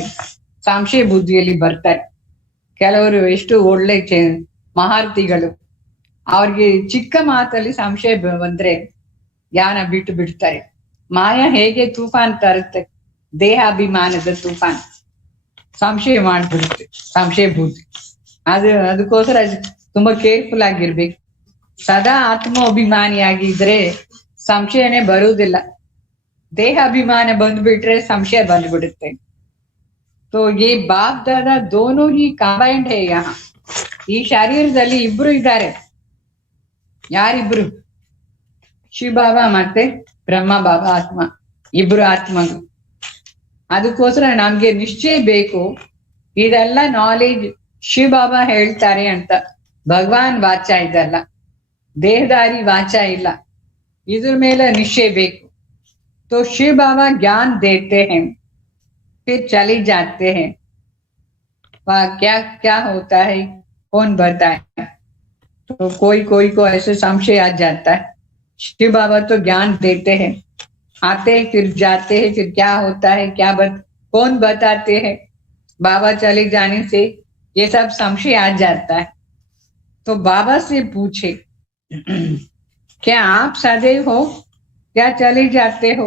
ಸಂಶಯ ಬುದ್ಧಿಯಲ್ಲಿ ಬರ್ತಾರೆ. ಕೆಲವರು ಎಷ್ಟು ಒಳ್ಳೆ ಮಹಾರಥಿಗಳು, ಅವ್ರಿಗೆ ಚಿಕ್ಕ ಮಾತಲ್ಲಿ ಸಂಶಯ ಬಂದ್ರೆ ಜ್ಞಾನ ಬಿಟ್ಟು ಬಿಡ್ತಾರೆ. ಮಾಯಾ ಹೇಗೆ ತೂಫಾನ್ ತರುತ್ತೆ, ದೇಹಾಭಿಮಾನದ ತೂಫಾನ್ ಸಂಶಯ ಮಾಡ್ಬಿಡುತ್ತೆ ಸಂಶಯ ಬುದ್ಧಿ. ಅದಕ್ಕೋಸ್ಕರ ತುಂಬಾ ಕೇರ್ಫುಲ್ ಆಗಿರ್ಬೇಕು. ಸದಾ ಆತ್ಮಾಭಿಮಾನಿಯಾಗಿದ್ರೆ ಸಂಶಯನೇ ಬರುವುದಿಲ್ಲ. ದೇಹ ಅಭಿಮಾನ ಬಂದ್ಬಿಟ್ರೆ ಸಂಶಯ ಬಂದ್ಬಿಡುತ್ತೆ. तो ये बाप दादा दोनों ही कंबाइंड है यहाँ. ಈ ಶರೀರದಲ್ಲಿ ಇಬ್ರು ಇದ್ದಾರೆ. ಯಾರಿಬ್ರು? ಶಿವಬಾಬಾ ಮತ್ತೆ ಬ್ರಹ್ಮ ಬಾಬಾ ಆತ್ಮ, ಇಬ್ರು ಆತ್ಮಗಳು. ಅದಕ್ಕೋಸ್ಕರ ನಮ್ಗೆ ನಿಶ್ಚಯ ಬೇಕು. ಇದೆಲ್ಲ ನಾಲೆಜ್ ಶಿವಬಾಬಾ ಹೇಳ್ತಾರೆ ಅಂತ ಭಗವಾನ್ ವಾಚ ಇದಲ್ಲ, ದೇಹದಾರಿ ವಾಚ ಇಲ್ಲ. ಇದ್ರ ಮೇಲೆ ನಿಶ್ಚಯ ಬೇಕು. तो शिव बाबा ज्ञान देते हैं, फिर चले जाते हैं. वह क्या क्या होता है कौन बताए? तो कोई कोई को ऐसे संशय आ जाता है. शिव बाबा तो ज्ञान देते हैं, आते हैं फिर जाते हैं, फिर क्या होता है कौन बताते हैं? बाबा चले जाने से ये सब संशय आ जाता है. तो बाबा से पूछे, क्या आप सदैव हो क्या चले जाते हो?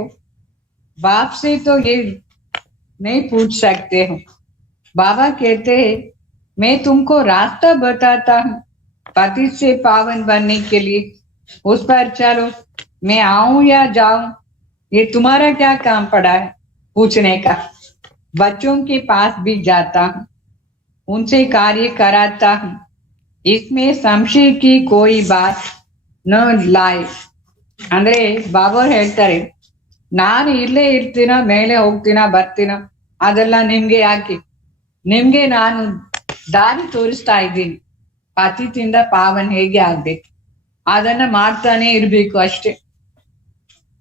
बाप से तो ये नहीं पूछ सकते हो. बाबा कहते हैं, मैं तुमको रास्ता बताता हूँ पतित से पावन बनने के लिए, उस पर चलो. मैं आऊं या जाऊं ये तुम्हारा क्या काम पड़ा है पूछने का. बच्चों के पास भी जाता हूँ, उनसे कार्य कराता हूँ. इसमें संशय की कोई बात न लाए. ಅಂದ್ರೆ ಬಾಬಾ ಹೇಳ್ತಾರೆ, ನಾನು ಇಲ್ಲೇ ಇರ್ತೀನ, ಮೇಲೆ ಹೋಗ್ತೀನ ಬರ್ತೀನ, ಅದೆಲ್ಲ ನಿಮ್ಗೆ ಯಾಕೆ? ನಿಮ್ಗೆ ನಾನು ದಾರಿ ತೋರಿಸ್ತಾ ಇದ್ದೀನಿ. ಪತಿತಿಂದ ಪಾವನ್ ಹೇಗೆ ಆಗ್ಬೇಕು ಅದನ್ನ ಮಾಡ್ತಾನೆ ಇರ್ಬೇಕು ಅಷ್ಟೇ.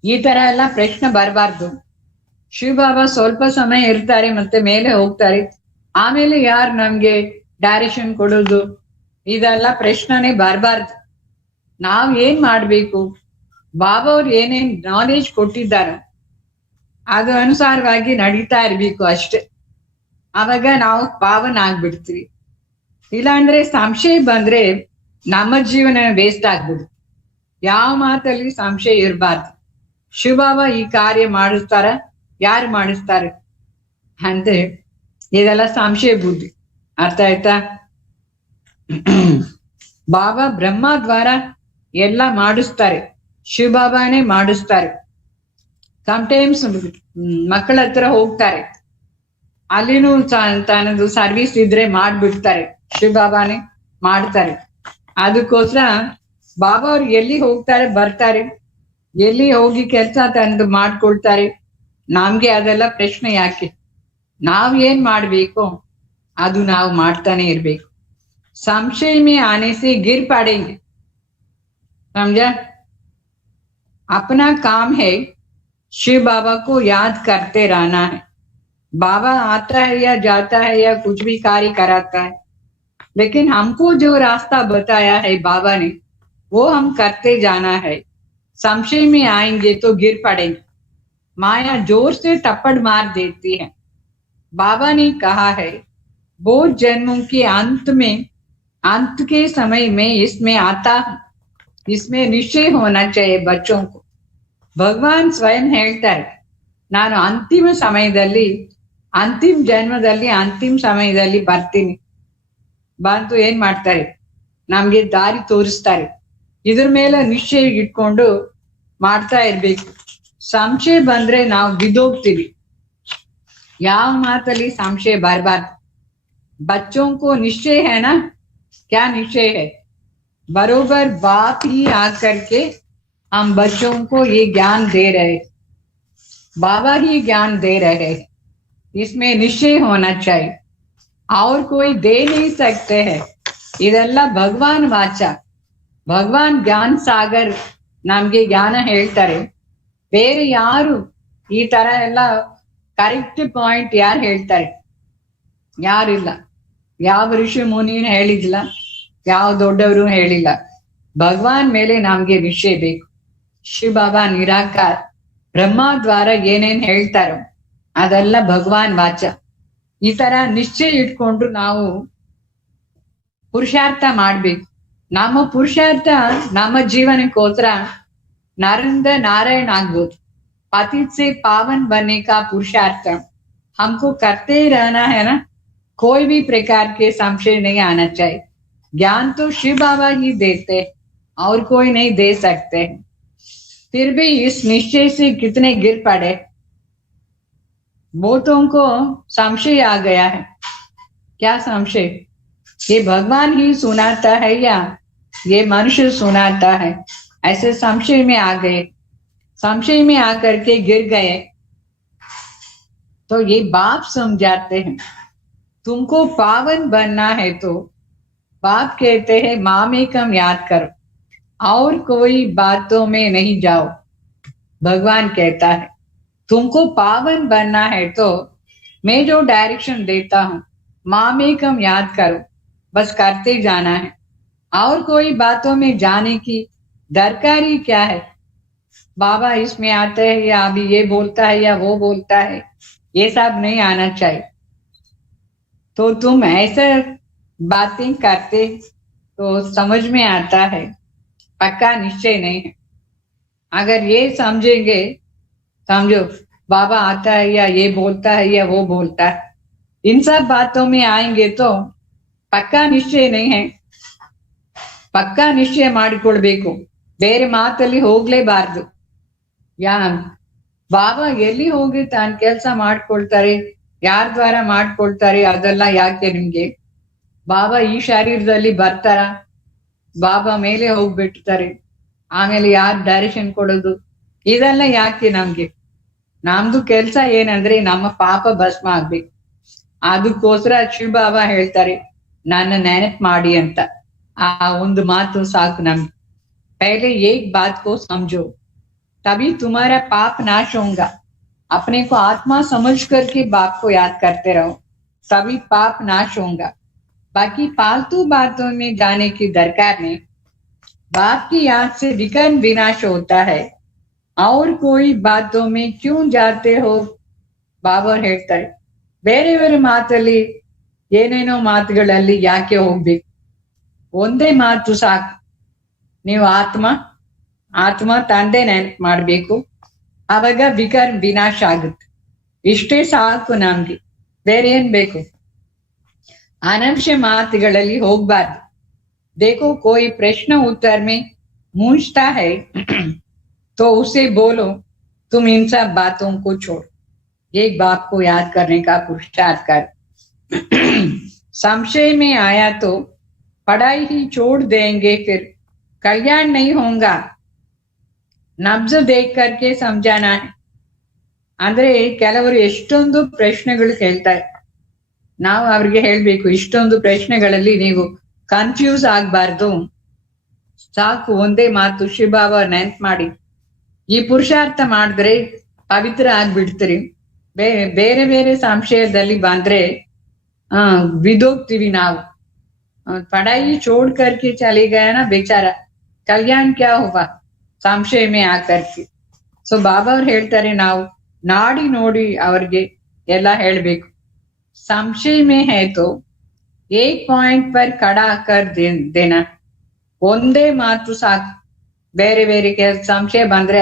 ಈ ತರ ಎಲ್ಲ ಪ್ರಶ್ನೆ ಬರಬಾರ್ದು. ಶಿವಬಾಬಾ ಸ್ವಲ್ಪ ಸಮಯ ಇರ್ತಾರೆ ಮತ್ತೆ ಮೇಲೆ ಹೋಗ್ತಾರೆ. ಆಮೇಲೆ ಯಾರು ನಮ್ಗೆ ಡೈರೆಕ್ಷನ್ ಕೊಡೋದು, ಇದೆಲ್ಲ ಪ್ರಶ್ನೆನೇ ಬರಬಾರ್ದು. ನಾವ್ ಏನ್ ಮಾಡ್ಬೇಕು, ಬಾಬಾ ಅವ್ರು ಏನೇನ್ ನಾಲೆಜ್ ಕೊಟ್ಟಿದ್ದಾರೆ ಅದು ಅನುಸಾರವಾಗಿ ನಡೀತಾ ಇರ್ಬೇಕು ಅಷ್ಟೇ. ಅವಾಗ ನಾವು ಪಾವನ ಆಗ್ಬಿಡ್ತೀವಿ. ಇಲ್ಲಾಂದ್ರೆ ಸಂಶಯ ಬಂದ್ರೆ ನಮ್ಮ ಜೀವನ ವೇಸ್ಟ್ ಆಗ್ಬಿಡುತ್ತೆ. ಯಾವ ಮಾತಲ್ಲಿ ಸಂಶಯ ಇರಬಾರ್ದು. ಶಿವಬಾಬಾ ಈ ಕಾರ್ಯ ಮಾಡಿಸ್ತಾರ, ಯಾರು ಮಾಡಿಸ್ತಾರೆ ಅಂದ್ರೆ ಇದೆಲ್ಲ ಸಂಶಯ ಬುದ್ಧಿ. ಅರ್ಥ ಆಯ್ತಾ? ಬಾಬಾ ಬ್ರಹ್ಮ ದ್ವಾರ ಎಲ್ಲ ಮಾಡಿಸ್ತಾರೆ, ಶಿವಬಾಬಾನೇ ಮಾಡಿಸ್ತಾರೆ. ಸಮಟೈಮ್ಸ್ ಮಕ್ಕಳ ಹತ್ರ ಹೋಗ್ತಾರೆ, ಅಲ್ಲಿನೂ ತನ್ನದು ಸರ್ವಿಸ್ ಇದ್ರೆ ಮಾಡ್ಬಿಡ್ತಾರೆ, ಶಿವಬಾಬಾನೇ ಮಾಡ್ತಾರೆ. ಅದಕ್ಕೋಸ್ಕರ ಬಾಬಾ ಅವ್ರು ಎಲ್ಲಿ ಹೋಗ್ತಾರೆ ಬರ್ತಾರೆ, ಎಲ್ಲಿ ಹೋಗಿ ಕೆಲಸ ತಂದು ಮಾಡ್ಕೊಳ್ತಾರೆ. ನಮ್ಗೆ ಅದೆಲ್ಲ ಪ್ರಶ್ನೆ ಯಾಕೆ? ನಾವ್ ಏನ್ ಮಾಡ್ಬೇಕು ಅದು ನಾವು ಮಾಡ್ತಾನೆ ಇರ್ಬೇಕು. ಸಂಶಯ ಮೇ ಆನೆ ಸೆ ಗಿರ್ ಪಡೆಂಗೆ. समझा? अपना काम है शिव बाबा को याद करते रहना है. बाबा आता है या जाता है या कुछ भी कार्य कराता है, लेकिन हमको जो रास्ता बताया है बाबा ने वो हम करते जाना है. संशय में आएंगे तो गिर पड़ेंगे. माया जोर से थप्पड़ मार देती है. बाबा ने कहा है, बहुत जन्मों के अंत के समय में इसमें आता है. इसमें निश्चय होना चाहिए बच्चों को. ಭಗವಾನ್ ಸ್ವಯಂ ಹೇಳ್ತಾರೆ, ನಾನು ಅಂತಿಮ ಸಮಯದಲ್ಲಿ, ಅಂತಿಮ ಜನ್ಮದಲ್ಲಿ, ಅಂತಿಮ ಸಮಯದಲ್ಲಿ ಬರ್ತೀನಿ. ಬಂದು ಏನ್ ಮಾಡ್ತಾರೆ, ನಮ್ಗೆ ದಾರಿ ತೋರಿಸ್ತಾರೆ. ಇದ್ರ ಮೇಲೆ ನಿಶ್ಚಯ ಇಟ್ಕೊಂಡು ಮಾಡ್ತಾ ಇರ್ಬೇಕು. ಸಂಶಯ ಬಂದ್ರೆ ನಾವು ಬಿದ್ದೋಗ್ತೀವಿ. ಯಾವ ಮಾತಲ್ಲಿ ಸಂಶಯ बरबाद। बच्चों को निश्चय है ना, क्या निश्चय है? बरोबर बाप ही आकर के हम बच्चों को ये ज्ञान दे रहे, बाबा ही ज्ञान दे रहे, इसमें निश्चय होना चाहिए, और कोई दे नहीं सकते हैं। ಇದೆಲ್ಲ ಭಗವಾನ್ ವಾಚ, ಭಗವಾನ್ ಜ್ಞಾನ ಸಾಗರ್ ನಮ್ಗೆ ಜ್ಞಾನ ಹೇಳ್ತಾರೆ. ಬೇರೆ ಯಾರು ಈ ತರ ಎಲ್ಲ ಕರೆಕ್ಟ್ ಪಾಯಿಂಟ್ ಯಾರು ಹೇಳ್ತಾರೆ? ಯಾರಿಲ್ಲ. ಯಾವ ಋಷಿ ಮುನಿನ ಹೇಳಿಲ್ಲ, ಯಾವ ದೊಡ್ಡವರು ಹೇಳಿಲ್ಲ. ಭಗವಾನ್ ಮೇಲೆ ನಮ್ಗೆ ನಿಶ್ಚಯ ಬೇಕು. ಶಿವ ಬಾಬಾ ನಿರಾಕಾರ ಬ್ರಹ್ಮ ದ್ವಾರ ಏನೇನ್ ಹೇಳ್ತಾರೋ ಅದೆಲ್ಲ ಭಗವಾನ್ ವಾಚ. ಈ ತರ ನಿಶ್ಚಯ ಇಟ್ಕೊಂಡು ನಾವು ಪುರುಷಾರ್ಥ ಮಾಡ್ಬೇಕು. ನಮ್ಮ ಪುರುಷಾರ್ಥ ನಮ್ಮ ಜೀವನಕ್ಕೋಸ್ಕರ नरेंद्र नारायण ಆಗ್ಬೋದು. पतित से पावन बनने का पुरुषार्थ हमको करते ही रहना है ना। कोई भी प्रकार के संशय नहीं आना चाहिए। ज्ञान तो शिव बाबा ही देते, और कोई नहीं दे सकते। फिर भी इस निश्चय से कितने गिर पड़े। बहुतों को संशय आ गया है। क्या संशय? ये भगवान ही सुनाता है या ये मनुष्य सुनाता है? ऐसे संशय में आ गए, संशय में आकर के गिर गए। तो ये बाप समझाते हैं तुमको पावन बनना है तो बाप कहते हैं मामेकम याद करो, और कोई बातों में नहीं जाओ। भगवान कहता है तुमको पावन बनना है तो मैं जो डायरेक्शन देता हूँ मामेकम याद करो, बस करते जाना है। और कोई बातों में जाने की दरकारी क्या है? बाबा इसमें आते हैं या अभी ये बोलता है या वो बोलता है, ये सब नहीं आना चाहिए। तो तुम ऐसे बातें करते तो समझ में आता है, पक्का निश्चय नहीं है। अगर ये समझेंगे, समझो बाबा आता है या ये बोलता है या वो बोलता है, इन सब बातों में आएंगे तो पक्का निश्चय नहीं है। पक्का निश्चय ಮಾಡಿಕೊಳ್ಬೇಕು, ಬೇರೆ ಮಾತಲ್ಲಿ ಹೋಗ್ಲೇಬಾರ್ದು. ಬಾಬಾ ಎಲ್ಲಿ ಹೋಗಿ ತಾನು ಕೆಲಸ ಮಾಡ್ಕೊಳ್ತಾರೆ, ಯಾರ ದ್ವಾರ ಮಾಡ್ಕೊಳ್ತಾರೆ, ಅದೆಲ್ಲ ಯಾಕೆ ನಿಮ್ಗೆ? ಬಾಬಾ ಈ ಶರೀರದಲ್ಲಿ ಬರ್ತಾರ, ಬಾಬಾ ಮೇಲೆ ಹೋಗ್ಬಿಡ್ತಾರೆ, ಆಮೇಲೆ ಯಾರು ಡೈರೆಕ್ಷನ್ ಕೊಡೋದು, ಇದೆಲ್ಲ ಯಾಕೆ ನಮ್ಗೆ? ನಮ್ದು ಕೆಲ್ಸ ಏನಂದ್ರೆ ನಮ್ಮ ಪಾಪ ಭಸ್ಮ ಆಗ್ಬೇಕು. ಅದಕ್ಕೋಸ್ಕರ ಶಿವ ಬಾಬಾ ಹೇಳ್ತಾರೆ ನನ್ನ ನೆನಪು ಮಾಡಿ ಅಂತ. ಆ ಒಂದು ಮಾತು ಸಾಕು ನಮ್ಗೆ. पहले एक बात को समझो, तभी तुम्हारा पाप नाश होगा। अपने को आत्मा समझ करके बाप को याद करते रहो, तभी पाप नाश होगा। बाकी फालतू बातों में जाने की दरकार नहीं। बाप की याद से विकर्म विनाश होता है, और कोई बातों में क्यों जाते हो? बाबा ಹೇಳ್ತಾರೆ ಬೇರೆ ಬೇರೆ ಮಾತಲ್ಲಿ ಏನೇನೋ ಮಾತುಗಳಲ್ಲಿ ಯಾಕೆ ಹೋಗ್ಬೇಕು? ಒಂದೇ ಮಾತು ಸಾಕು, ನೀವು ಆತ್ಮ ತಂದೆ ನೆನಪು ಮಾಡ್ಬೇಕು, ಅವಾಗ ವಿಕರ್ಮ ವಿನಾಶ ಆಗುತ್ತೆ. ಇಷ್ಟೇ ಸಾಕು ನಮ್ಗೆ, ಬೇರೆ ಏನ್ ಬೇಕು? ಅನವಶ್ಯ ಮಾತುಗಳಲ್ಲಿ ಹೋಗ್ಬಾರ್ದು. देखो कोई प्रश्न उत्तर में मूंझता है तो उसे बोलो तुम इन सब बातों को छोड़, एक बाप को याद करने का पुरुषार्थ कर। संशय में आया तो पढ़ाई ही छोड़ देंगे, फिर कल्याण नहीं होगा। ನಬ್ಜ ದೇಖ್ ಕರ್ಕೆ ಸಮझाना है। ಅಂದ್ರೆ ಕೆಲವರು ಎಷ್ಟೊಂದು ಪ್ರಶ್ನೆಗಳು ಕೇಳ್ತಾರೆ, ನಾವು ಅವ್ರಿಗೆ ಹೇಳ್ಬೇಕು ಇಷ್ಟೊಂದು ಪ್ರಶ್ನೆಗಳಲ್ಲಿ ನೀವು ಕನ್ಫ್ಯೂಸ್ ಆಗ್ಬಾರ್ದು, ಸಾಕು ಒಂದೇ ಮಾತು ಶಿವ ಬಾಬಾ ನೆನ್ಪ್ ಮಾಡಿ ಈ ಪುರುಷಾರ್ಥ ಮಾಡಿದ್ರೆ ಪವಿತ್ರ ಆಗ್ಬಿಡ್ತೀರಿ. ಬೇರೆ ಬೇರೆ ಸಂಶಯದಲ್ಲಿ ಬಂದ್ರೆ ಬಿದೋಗ್ತೀವಿ ನಾವು. ಪಢಾಯಿ ಚೋಡ್ ಕರ್ಕೆ ಚಲಿ ಗಯಾ ನಾ ಬೇಚಾರ, ಕಲ್ಯಾಣ ಕ್ಯಾ ಹೋಗಾ ಸಂಶಯ ಮೇ ಆಕರ್ಕೆ. ಸೊ ಬಾಬಾ ಅವ್ರು ಹೇಳ್ತಾರೆ ನಾವು ನಾಡಿ ನೋಡಿ ಅವ್ರಿಗೆ ಎಲ್ಲ ಹೇಳ್ಬೇಕು. ಸಂಶಯ ಮೇ ಹೈ ತೋ ಏಕ್ ಪಾಯಿಂಟ್ ಪರ್ ಖಡಾ ಕರ್ ದೇನಾ, ಒಂದೇ ಮಾತು ಸಾಕು. ಬೇರೆ ಬೇರೆ ಸಂಶಯ ಬಂದ್ರೆ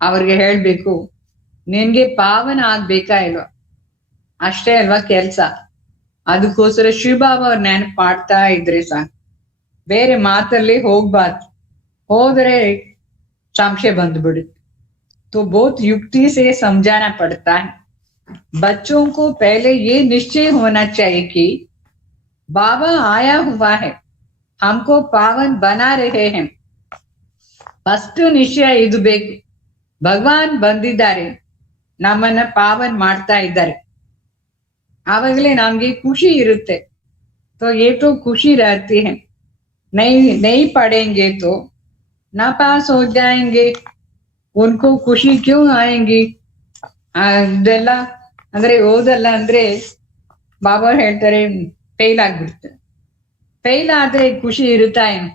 ಅವ್ರಿಗೆ ಹೇಳ್ಬೇಕು ನಿನ್ಗೆ ಪಾವನ ಆಗ್ಬೇಕಾ ಇಲ್ವಾ, ಅಷ್ಟೇ ಅಲ್ವಾ ಕೆಲ್ಸ. ಅದಕ್ಕೋಸ್ಕರ ಶಿವ ಬಾಬಾ ಅವ್ರ ನೆನಪು ಮಾಡ್ತಾ ಇದ್ರೆ ಸಾಕು, ಬೇರೆ ಮಾತಲ್ಲಿ ಹೋಗ್ಬಾರ್ದು. ಹೋದ್ರೆ ಸಂಶಯ ಬಂದ್ಬಿಡುತ್ತೆ. तो बहुत युक्ति से समझाना पड़ता है, बच्चों को पहले ये निश्चय होना चाहिए कि बाबा आया हुआ है, हमको पावन बना रहे हैं. ಫಸ್ಟ್ ನಿಶ್ಚಯ ಇದು ಬೇಕು. ಭಗವಾನ್ ಬಂದಿದ್ದಾರೆ, ನಮ್ಮನ್ನ ಪಾವನ್ ಮಾಡ್ತಾ ಇದ್ದಾರೆ. ಆವಾಗಲೇ ನಮ್ಗೆ ಖುಷಿ ಇರುತ್ತೆ. तो ये तो खुशी रहती है. नहीं पढ़ेंगे तो नापास हो जाएंगे, उनको खुशी क्यों आएंगी? ಇದೆಲ್ಲ ಅಂದ್ರೆ ಓದಲ್ಲ ಅಂದ್ರೆ ಬಾಬಾ ಹೇಳ್ತಾರೆ ಫೇಲ್ ಆಗ್ಬಿಡ್ತಾರೆ. ಫೇಲ್ ಆದ್ರೆ ಖುಷಿ ಇರುತ್ತಾ ಏನು?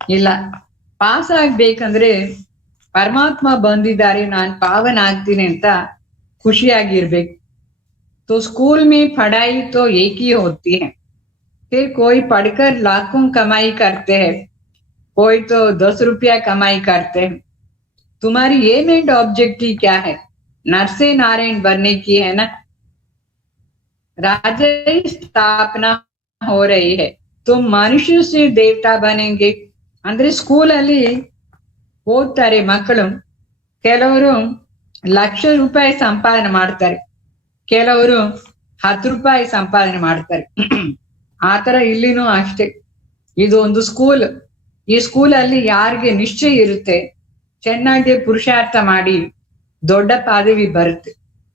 ಇಲ್ಲ. ಪಾಸ್ ಆಗ್ಬೇಕಂದ್ರೆ ಪರಮಾತ್ಮ ಬಂದಿದ್ದಾರೆ, ನಾನ್ ಪಾವನ್ ಆಗ್ತೀನಿ ಅಂತ ಖುಷಿಯಾಗಿರ್ಬೇಕು. तो स्कूल में पढ़ाई तो एक ही होती है. फिर कोई पढ़कर लाखों कमाई करते हैं, कोई तो 10 रुपया कमाई करते हैं. तुम्हारी ये मेन ऑब्जेक्टिव क्या है? नरसे नारायण बनने की है ना. राज्य स्थापना हो रही है, तुम मनुष्य से देवता बनेंगे. ಅಂದ್ರೆ ಸ್ಕೂಲ್ ಅಲ್ಲಿ ಓದ್ತಾರೆ ಮಕ್ಕಳು. ಕೆಲವರು ಲಕ್ಷ ರೂಪಾಯಿ ಸಂಪಾದನೆ ಮಾಡ್ತಾರೆ, ಕೆಲವರು 10 ರೂಪಾಯಿ ಸಂಪಾದನೆ ಮಾಡ್ತಾರೆ. ಆತರ ಇಲ್ಲಿನೂ ಅಷ್ಟೇ. ಇದು ಒಂದು ಸ್ಕೂಲ್. ಈ ಸ್ಕೂಲ್ ಅಲ್ಲಿ ಯಾರಿಗೆ ನಿಶ್ಚಯ ಇರುತ್ತೆ, ಚೆನ್ನಾಗಿ ಪುರುಷಾರ್ಥ ಮಾಡಿ ದೊಡ್ಡ ಪದವಿ ಬರುತ್ತೆ.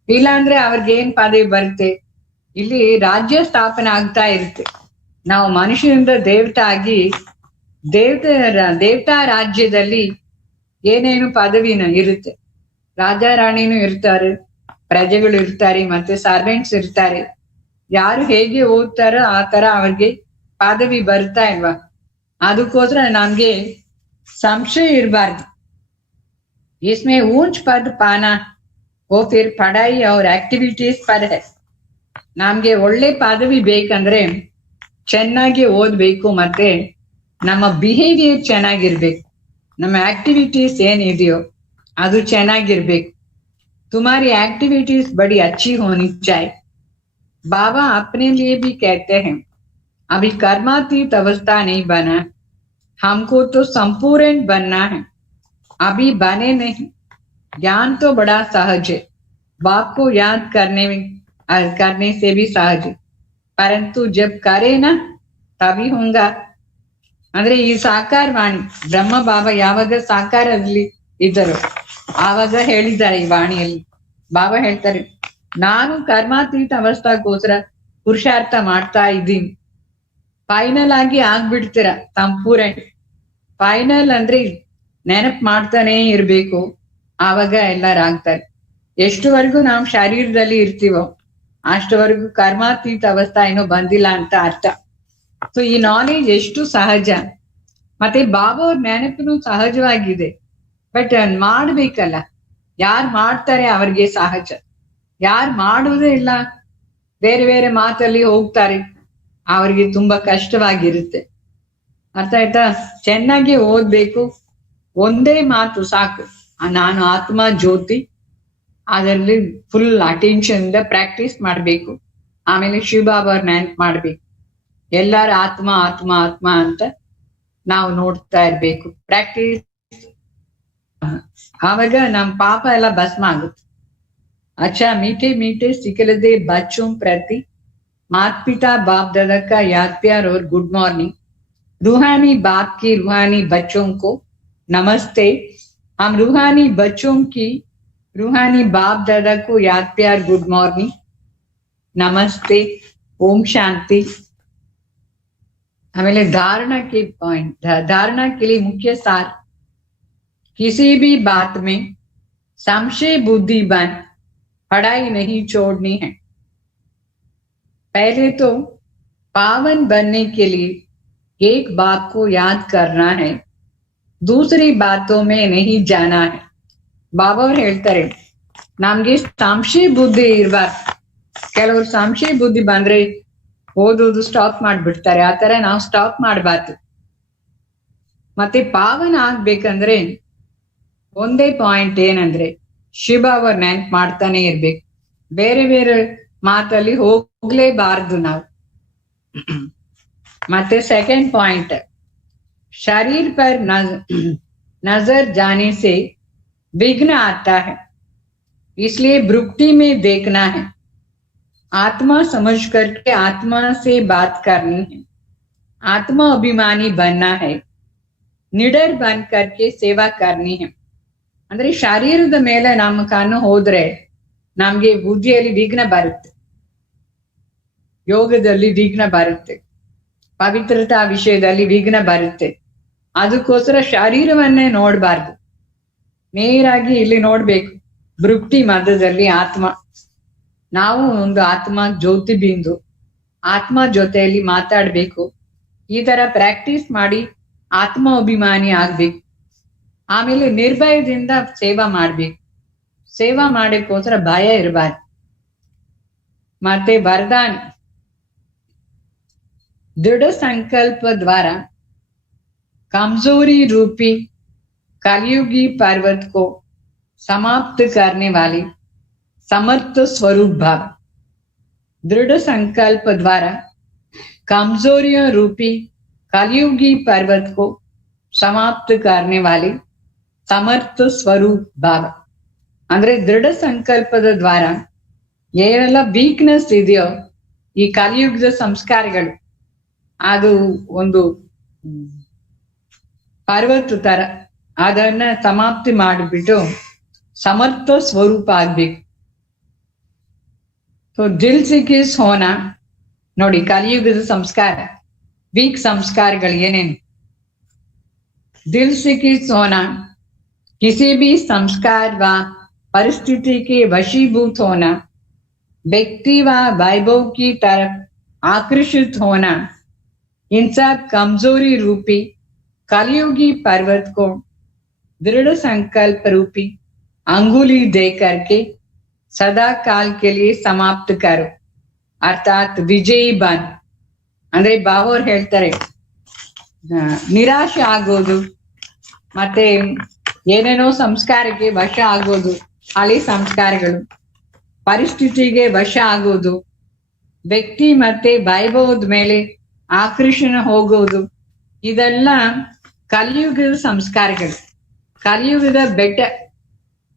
ಇಲ್ಲಾಂದ್ರೆ ಅವ್ರಿಗೆ ಏನ್ ಪದವಿ ಬರುತ್ತೆ? ಇಲ್ಲಿ ರಾಜ್ಯ ಸ್ಥಾಪನೆ ಆಗ್ತಾ ಇರುತ್ತೆ. ನಾವು ಮನುಷ್ಯರಿಂದ ದೇವತಾ ಆಗಿ ದೇವತಾ ರಾಜ್ಯದಲ್ಲಿ ಏನೇನು ಪದವಿನ ಇರುತ್ತೆ. ರಾಜ ರಾಣಿನೂ ಇರ್ತಾರೆ, ಪ್ರಜೆಗಳು ಇರ್ತಾರೆ, ಮತ್ತೆ ಸರ್ವೆಂಟ್ಸ್ ಇರ್ತಾರೆ. ಯಾರು ಹೇಗೆ ಓದ್ತಾರೋ ಆ ತರ ಅವ್ರಿಗೆ ಪದವಿ ಬರ್ತಾ ಇಲ್ವಾ? ಅದಕ್ಕೋಸ್ಕರ ನಮ್ಗೆ ಸಂಶಯ ಇರಬಾರ್ದು. इसमें ऊंच पद पाना वो फिर पढ़ाई और एक्टिविटीज पर है. ನಮ್ಗೆ ಒಳ್ಳೆ ಪದವಿ ಬೇಕಂದ್ರೆ ಚೆನ್ನಾಗಿ ಓದ್ಬೇಕು, ಮತ್ತೆ ನಮ್ಮ ಬಿಹೇವಿಯರ್ ಚೆನ್ನಾಗಿರ್ಬೇಕು, ನಮ್ಮ ಆಕ್ಟಿವಿಟೀಸ್ ಏನಿದೆಯೋ ಅದು ಚೆನ್ನಾಗಿರ್ಬೇಕು. तुम्हारी एक्टिविटीज बड़ी अच्छी होनी चाहिए. बाबा अपने लिए भी कहते हैं, अभी कर्मातीत अवस्था नहीं बना, हमको तो संपूर्ण बनना है. अभी बने नहीं. ज्ञान तो बड़ा सहज है, बाप को याद करने से भी सहज है, परंतु जब करे ना तभी होगा. ಅಂದ್ರೆ ಈ ಸಾಕಾರ ವಾಣಿ ಬ್ರಹ್ಮ ಬಾಬಾ ಯಾವಾಗ ಸಾಕಾರದಲ್ಲಿ ಇದ್ದರು ಆವಾಗ ಹೇಳಿದ್ದಾರೆ ಈ ವಾಣಿಯಲ್ಲಿ. ಬಾಬಾ ಹೇಳ್ತಾರೆ, ನಾನು ಕರ್ಮಾತೀತ ಅವಸ್ಥಾಗೋಸ್ಕರ ಪುರುಷಾರ್ಥ ಮಾಡ್ತಾ ಇದ್ದೀನಿ. ಫೈನಲ್ ಆಗಿ ಆಗ್ಬಿಡ್ತೀರ ಸಂಪೂರ್ಣ. ಫೈನಲ್ ಅಂದ್ರೆ ನೆನಪು ಮಾಡ್ತಾನೆ ಇರ್ಬೇಕು, ಆವಾಗ ಎಲ್ಲರಾಗ್ತಾರೆ. ಎಷ್ಟುವರೆಗೂ ನಾವು ಶರೀರದಲ್ಲಿ ಇರ್ತೀವೋ ಅಷ್ಟವರೆಗೂ ಕರ್ಮಾತೀತ ಅವಸ್ಥಾ ಏನೋ ಬಂದಿಲ್ಲ ಅಂತ ಅರ್ಥ. ಸೊ ಈ ನಾಲೆಜ್ ಎಷ್ಟು ಸಹಜ, ಮತ್ತೆ ಬಾಬಾ ಅವ್ರ ನೆನಪು ಸಹಜವಾಗಿದೆ. ಬಟ್ ಮಾಡ್ಬೇಕಲ್ಲ, ಯಾರು ಮಾಡ್ತಾರೆ ಅವ್ರಿಗೆ ಸಹಜ. ಯಾರು ಮಾಡುವುದೇ ಇಲ್ಲ, ಬೇರೆ ಬೇರೆ ಮಾತಲ್ಲಿ ಹೋಗ್ತಾರೆ, ಅವ್ರಿಗೆ ತುಂಬಾ ಕಷ್ಟವಾಗಿರುತ್ತೆ. ಅರ್ಥ ಆಯ್ತಾ? ಚೆನ್ನಾಗಿ ಓದ್ಬೇಕು, ಒಂದೇ ಮಾತು ಸಾಕು, ನಾನು ಆತ್ಮ ಜ್ಯೋತಿ. ಅದರಲ್ಲಿ ಫುಲ್ ಅಟೆನ್ಷನ್ ಇಂದ ಪ್ರಾಕ್ಟೀಸ್ ಮಾಡ್ಬೇಕು. ಆಮೇಲೆ ಶಿವಬಾಬಾ ಅವ್ರ ನೆನಪು ಮಾಡ್ಬೇಕು. ಎಲ್ಲಾರು ಆತ್ಮ ಆತ್ಮ ಆತ್ಮ ಅಂತ ನಾವು ನೋಡ್ತಾ ಇರ್ಬೇಕು. ಪ್ರಾಕ್ಟೀಸ್ ಆವಾಗ ನಮ್ ಪಾಪ ಎಲ್ಲ ಭಸ್ಮ ಆಗುತ್ತೆ. अच्छा मीठे मीठे सिकलदे बच्चों प्रति माता पिता बाप दादा का याद प्यार और गुड मॉर्निंग. रूहानी बाप की रूहानी बच्चों को नमस्ते. हम रूहानी बच्चों की रूहानी बाप दादा को याद प्यार गुड मॉर्निंग, नमस्ते, ओम शांति. हमें धारणा के पॉइंट, धारणा के लिए मुख्य सार, किसी भी बात में संशय बुद्धि बन पढ़ाई नहीं छोड़नी है. पहले तो पावन बनने के लिए एक बात को याद करना है, दूसरी बातों में नहीं जाना है. ಬಾಬಾ ಅವ್ರು ಹೇಳ್ತಾರೆ, ನಮ್ಗೆ ಸಂಶಯ ಬುದ್ಧಿ ಇರ್ಬಾರ್ದು. ಕೆಲವರು ಸಂಶಯ ಬುದ್ಧಿ ಬಂದ್ರೆ ಓದೋದು ಸ್ಟಾಪ್ ಮಾಡ್ಬಿಡ್ತಾರೆ. ಆತರ ನಾವು ಸ್ಟಾಪ್ ಮಾಡ್ಬಾರ್ದು. ಮತ್ತೆ ಪಾವನ ಆಗ್ಬೇಕಂದ್ರೆ ಒಂದೇ ಪಾಯಿಂಟ್ ಏನಂದ್ರೆ ಶಿವಬಾಬಾ ಅವ್ರ ನೆನ್ಪು ಮಾಡ್ತಾನೆ ಇರ್ಬೇಕು. ಬೇರೆ ಬೇರೆ ಮಾತಲ್ಲಿ ಹೋಗ್ಲೇಬಾರ್ದು ನಾವು. ಮತ್ತೆ ಸೆಕೆಂಡ್ ಪಾಯಿಂಟ್, शरीर पर नजर जाने से विघ्न आता है. इसलिए भ्रुक्ति में देखना है, आत्मा समझ करके आत्मा से बात करनी है, आत्मा अभिमानी बनना है, निडर बन करके सेवा करनी है. ಅಂದ್ರೆ ಶರೀರದ ಮೇಲೆ ನಮ್ಮ ಕಣ್ಣು ಹೋದ್ರೆ ನಮ್ಗೆ ಬುದ್ಧಿಯಲ್ಲಿ ವಿಘ್ನ ಬರುತ್ತೆ, ಯೋಗದಲ್ಲಿ ವಿಘ್ನ ಬರುತ್ತೆ, ಪವಿತ್ರತಾ ವಿಷಯದಲ್ಲಿ ವಿಘ್ನ ಬರುತ್ತೆ. ಅದಕ್ಕೋಸ್ಕರ ಶರೀರವನ್ನೇ ನೋಡ್ಬಾರ್ದು, ನೇರಾಗಿ ಇಲ್ಲಿ ನೋಡ್ಬೇಕು. ಭ್ರುಕ್ತಿ ಮಧ್ಯದಲ್ಲಿ ಆತ್ಮ, ನಾವು ಒಂದು ಆತ್ಮ ಜ್ಯೋತಿ ಬಿಂದು, ಆತ್ಮ ಜೊತೆಯಲ್ಲಿ ಮಾತಾಡ್ಬೇಕು. ಈ ತರ ಪ್ರಾಕ್ಟೀಸ್ ಮಾಡಿ ಆತ್ಮ ಅಭಿಮಾನಿ ಆಗ್ಬೇಕು. ಆಮೇಲೆ ನಿರ್ಭಯದಿಂದ ಸೇವಾ ಮಾಡ್ಬೇಕು. ಸೇವಾ ಮಾಡಕ್ಕೋಸ್ಕರ ಭಯ ಇರಬಾರ್ದು. ಮತ್ತೆ ವರದಾನ್, दृढ़ संकल्प द्वारा कमजोरी रूपी कलयुगी पर्वत को समाप्त करने वाली समर्थ स्वरूप भाव. दृढ़ संकल्प द्वारा कमजोरियों रूपी कलयुगी पर्वत को समाप्त करने वाली समर्थ स्वरूप भाव. ಅಂದ್ರೆ ದೃಢ ಸಂಕಲ್ಪದ ದ್ವಾರ ಏನೆಲ್ಲ ವೀಕ್ನೆಸ್ ಇದೆಯೋ ಈ ಕಲಿಯುಗದ ಸಂಸ್ಕಾರಗಳು, ಅದು ಒಂದು ಪರ್ವತ ತರ, ಅದನ್ನ ಸಮಾಪ್ತಿ ಮಾಡಿಬಿಟ್ಟು ಸಮರ್ಥ ಸ್ವರೂಪ ಆಗ್ಬೇಕು. ಸೊ ದಿಲ್ ಸಿಕ್ಕಿಸ್ ಹೋನ, ನೋಡಿ ಕಲಿಯುಗದ ಸಂಸ್ಕಾರ, ವೀಕ್ ಸಂಸ್ಕಾರಗಳು ಏನೇನು. ದಿಲ್ ಸಿಕ್ಕಿಸ್ ಹೋನ, किसी भी संस्कार व परिस्थिति के वशीभूत होना, व्यक्ति व वैभव की तरफ आकर्षित होना, इन सब कमजोरी रूपी कलयुगी पर्वत को दृढ़ संकल्प रूपी अंगुली दे करके सदा काल के लिए समाप्त करो, अर्थात विजयी बन. ಅಂದ್ರೆ ಬಾವೋರ್ ಹೇಳ್ತಾರೆ, ನಿರಾಶೆ ಆಗೋದು ಮತ್ತೆ ಏನೇನೋ ಸಂಸ್ಕಾರಕ್ಕೆ ವಶ ಆಗೋದು, ಹಳಿ ಸಂಸ್ಕಾರಗಳು, ಪರಿಸ್ಥಿತಿಗೆ ವಶ ಆಗೋದು, ವ್ಯಕ್ತಿ ಮತ್ತೆ ವೈಭವದ ಮೇಲೆ ಆಕರ್ಷಣೆ ಹೋಗೋದು, ಇದೆಲ್ಲ ಕಲಿಯುಗದ ಸಂಸ್ಕಾರಗಳು. ಕಲಿಯುಗದ ಬೆಟ್ಟ,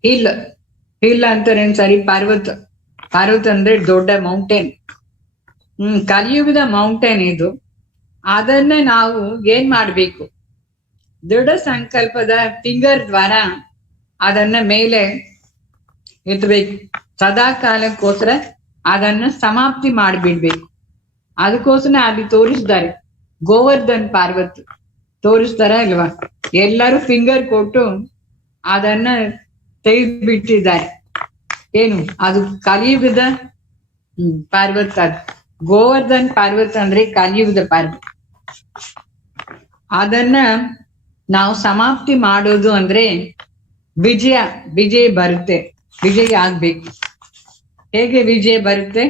ಹಿಲ್, ಹಿಲ್ ಅಂತಾರೆ ಸರಿ, ಪರ್ವತ, ಪರ್ವತ ಅಂದ್ರೆ ದೊಡ್ಡ ಮೌಂಟೇನ್. ಕಲಿಯುಗದ ಮೌಂಟೇನ್ ಇದು. ಅದನ್ನ ನಾವು ಏನ್ ಮಾಡ್ಬೇಕು, ದೃಢ ಸಂಕಲ್ಪದ ಫಿಂಗರ್ ದ್ವಾರ ಅದನ್ನ ಮೇಲೆ ಎತ್ತಬೇಕು. ಸದಾ ಕಾಲಕ್ಕೋಸ್ಕರ ಅದನ್ನ ಸಮಾಪ್ತಿ ಮಾಡಿಬಿಡ್ಬೇಕು. ಅದಕ್ಕೋಸ್ಕರ ಅಲ್ಲಿ ತೋರಿಸ್ತಾರೆ, ಗೋವರ್ಧನ್ ಪರ್ವತ ತೋರಿಸ್ತಾರ ಅಲ್ವಾ, ಎಲ್ಲರೂ ಫಿಂಗರ್ ಕೊಟ್ಟು ಅದನ್ನ ತೆಗೆದ್ಬಿಟ್ಟಿದ್ದಾರೆ. ಏನು ಅದು ಕಲಿಯುಗದ ಪರ್ವತ. ಅದು ಗೋವರ್ಧನ್ ಪರ್ವತ ಅಂದ್ರೆ ಕಲಿಯುಗದ ಪರ್ವತ. ಅದನ್ನ ನಾವು ಸಮಾಪ್ತಿ ಮಾಡೋದು ಅಂದ್ರೆ ವಿಜಯ ಬರುತ್ತೆ, ವಿಜಯ ಆಗ್ಬೇಕು. ಹೇಗೆ ವಿಜಯ ಬರುತ್ತೆ?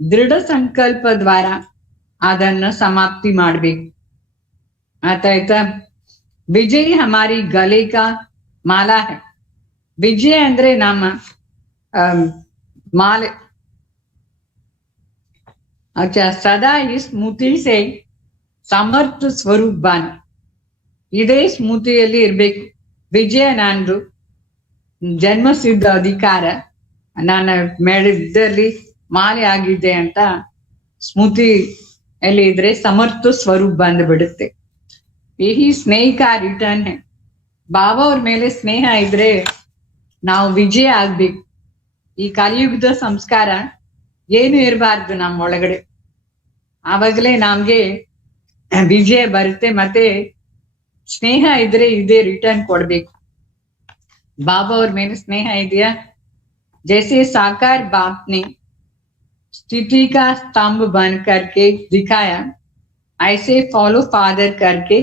ದೃಢ ಸಂಕಲ್ಪ ದ್ವಾರ ಅದನ್ನ ಸಮಾಪ್ತಿ ಮಾಡ್ಬೇಕು. ಆಯ್ತಾ? ವಿಜಯ್ ಹಮಾರಿ ಗಲೆ ಕಾ ಮಾಲಾ ಹೈ. ವಿಜಯ ಅಂದ್ರೆ ನಮ್ಮ ಮಾಲೆ. अच्छा, सदा इस स्मृति से समर्थ स्वरूप बन. ಇದೇ ಸ್ಮೃತಿಯಲ್ಲಿ ಇರ್ಬೇಕು. ವಿಜಯ ನಂದು ಜನ್ಮಸಿದ್ಧ ಅಧಿಕಾರ, ನಾನು ಮಾಡಿದ್ದಲ್ಲಿ ಮಾಲೆ ಆಗಿದ್ದೆ ಅಂತ ಸ್ಮೃತಿಯಲ್ಲಿ ಇದ್ರೆ ಸಮರ್ಥ ಸ್ವರೂಪ ಬಂದು ಬಿಡುತ್ತೆ. ಈ ಸ್ನೇಹಿಕ ರಿಟರ್ನ್ ಹೇ. ಬಾಬಾ ಅವ್ರ ಮೇಲೆ ಸ್ನೇಹ ಇದ್ರೆ ನಾವು ವಿಜಯ ಆಗ್ಬೇಕು. ಈ ಕಲಿಯುಗದ ಸಂಸ್ಕಾರ ಏನು ಇರಬಾರ್ದು ನಮ್ಮ ಒಳಗಡೆ, ಆವಾಗಲೇ ನಮ್ಗೆ ವಿಜಯ ಬರುತ್ತೆ. ಮತ್ತೆ ಸ್ನೇಹ ಇದ್ರೆ ಇದೇ ರಿಟರ್ನ್ ಕೊಡ್ಬೇಕು. ಬಾಬಾ ಅವ್ರ ಮೇಲೆ ಸ್ನೇಹ ಇದೆಯಾ? जैसे साकार बाप ने स्थिति का स्तंभ बन करके दिखाया, ऐसे फॉलो फादर करके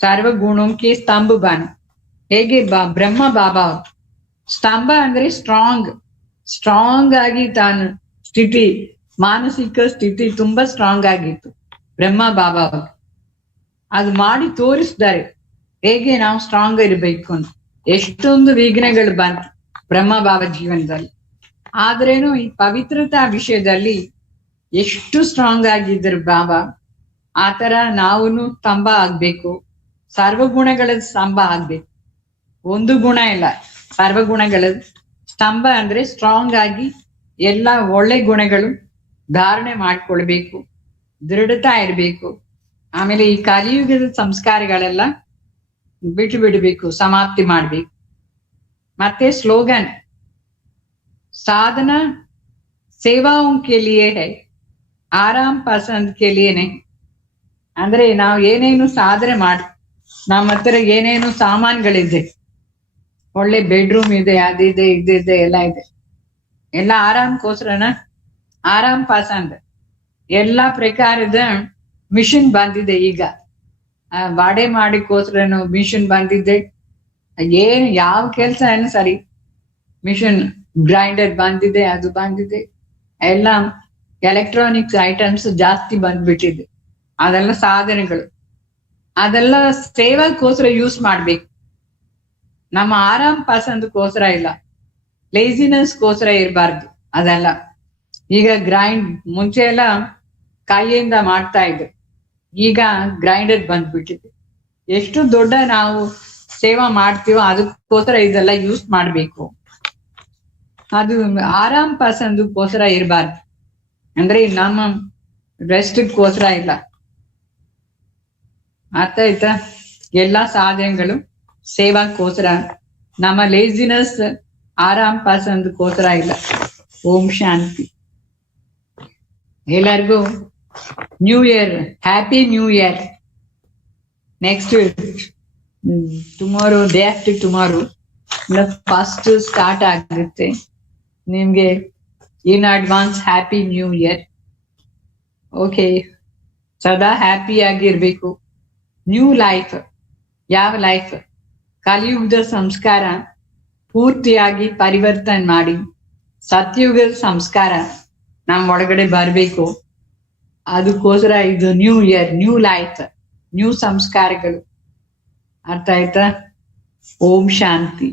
सर्व गुणों के स्तंभ बन. ಹೇಗೆ ಬ್ರಹ್ಮ ಬಾಬಾ ಸ್ತಂಭ ಅಂದ್ರೆ ಸ್ಟ್ರಾಂಗ್ ಆಗಿ ತಾನು ಸ್ಥಿತಿ, ಮಾನಸಿಕ ಸ್ಥಿತಿ ತುಂಬಾ ಸ್ಟ್ರಾಂಗ್ ಆಗಿತ್ತು ಬ್ರಹ್ಮ ಬಾಬಾ. ಅದು ಮಾಡಿ ತೋರಿಸಿದ್ದಾರೆ ಹೇಗೆ ನಾವು ಸ್ಟ್ರಾಂಗ್ ಇರ್ಬೇಕು ಅಂತ. ಎಷ್ಟೊಂದು ವಿಘ್ನಗಳು ಬಂತು ಬ್ರಹ್ಮ ಬಾಬಾ ಜೀವನದಲ್ಲಿ, ಆದ್ರೇನು ಈ ಪವಿತ್ರತಾ ವಿಷಯದಲ್ಲಿ ಎಷ್ಟು ಸ್ಟ್ರಾಂಗ್ ಆಗಿದ್ರು ಬಾಬಾ. ಆತರ ನಾವುನು ಸ್ತಂಭ ಆಗ್ಬೇಕು, ಸರ್ವಗುಣಗಳ ಸ್ತಂಭ ಆಗ್ಬೇಕು. ಒಂದು ಗುಣ ಇಲ್ಲ, ಸರ್ವಗುಣಗಳ ಸ್ತಂಭ ಅಂದ್ರೆ ಸ್ಟ್ರಾಂಗ್ ಆಗಿ ಎಲ್ಲ ಒಳ್ಳೆ ಗುಣಗಳು ಧಾರಣೆ ಮಾಡ್ಕೊಳ್ಬೇಕು, ದೃಢತಾ ಇರ್ಬೇಕು. ಆಮೇಲೆ ಈ ಕಲಿಯುಗದ ಸಂಸ್ಕಾರಗಳೆಲ್ಲ ಬಿಟ್ಟು ಬಿಡಬೇಕು, ಸಮಾಪ್ತಿ ಮಾಡ್ಬೇಕು. ಮತ್ತೆ ಸ್ಲೋಗನ್, ಸಾಧನಾ ಸೇವಾओं के लिए है, ಆರಾಮ್ ಪಸಂದ್ के लिए नहीं. ಅಂದ್ರೆ ನಾವು ಏನೇನು ಸಾಧನೆ ನಮ್ಮ ಹತ್ರ ಏನೇನು ಸಾಮಾನುಗಳಿದೆ, ಒಳ್ಳೆ ಬೆಡ್ರೂಮ್ ಇದೆ, ಅದಿದೆ ಇದಿದೆ ಎಲ್ಲ ಇದೆ, ಎಲ್ಲ ಆರಾಮ್ಗೋಸ್ಕರನ, ಆರಾಮ್ ಪಸಂದ್ ಎಲ್ಲಾ ಪ್ರಕಾರದ ಮಿಷಿನ್ ಬಂದಿದೆ ಈಗ. ಬಾಡೆ ಮಾಡಿಕೋಸ್ಕರನು ಮಿಷಿನ್ ಬಂದಿದೆ. ಏನು ಯಾವ ಕೆಲಸ ಏನು ಸರಿ, ಮಿಷಿನ್ ಗ್ರೈಂಡರ್ ಬಂದಿದೆ, ಅದು ಬಂದಿದೆ, ಎಲ್ಲ ಎಲೆಕ್ಟ್ರಾನಿಕ್ಸ್ ಐಟಮ್ಸ್ ಜಾಸ್ತಿ ಬಂದ್ಬಿಟ್ಟಿದೆ. ಅದೆಲ್ಲ ಸಾಧನೆಗಳು, ಅದೆಲ್ಲ ಸೇವಾಗೋಸ್ಕರ ಯೂಸ್ ಮಾಡ್ಬೇಕು. ನಮ್ಮ ಆರಾಮ್ ಪಸಂದಕ್ಕೋಸ್ಕರ ಇಲ್ಲ, ಲೇಸಿನೆಸ್ಗೋಸ್ಕರ ಇರಬಾರ್ದು ಅದೆಲ್ಲ. ಈಗ ಮುಂಚೆ ಎಲ್ಲ ಕೈಯಿಂದ ಮಾಡ್ತಾ ಇದ್ರು, ಈಗ ಗ್ರೈಂಡರ್ ಬಂದ್ಬಿಟ್ಟಿದೆ. ಎಷ್ಟು ದೊಡ್ಡ ನಾವು ಸೇವಾ ಮಾಡ್ತೀವೋ ಅದಕ್ಕೋಸ್ಕರ ಇದೆಲ್ಲ ಯೂಸ್ ಮಾಡ್ಬೇಕು. ಅದು ಆರಾಮ್ ಪಸಂದಕ್ಕೋಸ್ಕರ ಇರಬಾರ್ದು, ಅಂದ್ರೆ ನಮ್ಮ ರೆಸ್ಟ್ಗೋಸ್ಕರ ಇಲ್ಲ. ಅರ್ಥ ಆಯ್ತಾ? ಎಲ್ಲಾ ಸಾಧನೆಗಳು ಸೇವಾಕ್ಕೋಸ್ಕರ, ನಮ್ಮ ಲೇಸಿನೆಸ್ ಆರಾಮ್ ಪಸಂದಕ್ಕೋಸ್ಕರ ಇಲ್ಲ. ಓಂ ಶಾಂತಿ. ಎಲ್ಲರಿಗೂ new year, happy new year. Next tomorrow, day after tomorrow first start ಆಗುತ್ತೆ. ನಿಮ್ಗೆ in advance happy new year. Okay, ಸದಾ ಹ್ಯಾಪಿ ಆಗಿರ್ಬೇಕು. ನ್ಯೂ ಲೈಫ್, ಯಾವ ಲೈಫ್? ಕಲಿಯುಗದ ಸಂಸ್ಕಾರ ಪೂರ್ತಿಯಾಗಿ ಪರಿವರ್ತನೆ ಮಾಡಿ ಸತ್ಯುಗದ ಸಂಸ್ಕಾರ ನಮ್ಮ ಒಳಗಡೆ ಬರಬೇಕು. ಅದಕ್ಕೋಸ್ಕರ ಇದು new year, new life, new ಸಂಸ್ಕಾರಗಳು. ಅರ್ಥ ಆಯ್ತಾ? ಓಂ ಶಾಂತಿ.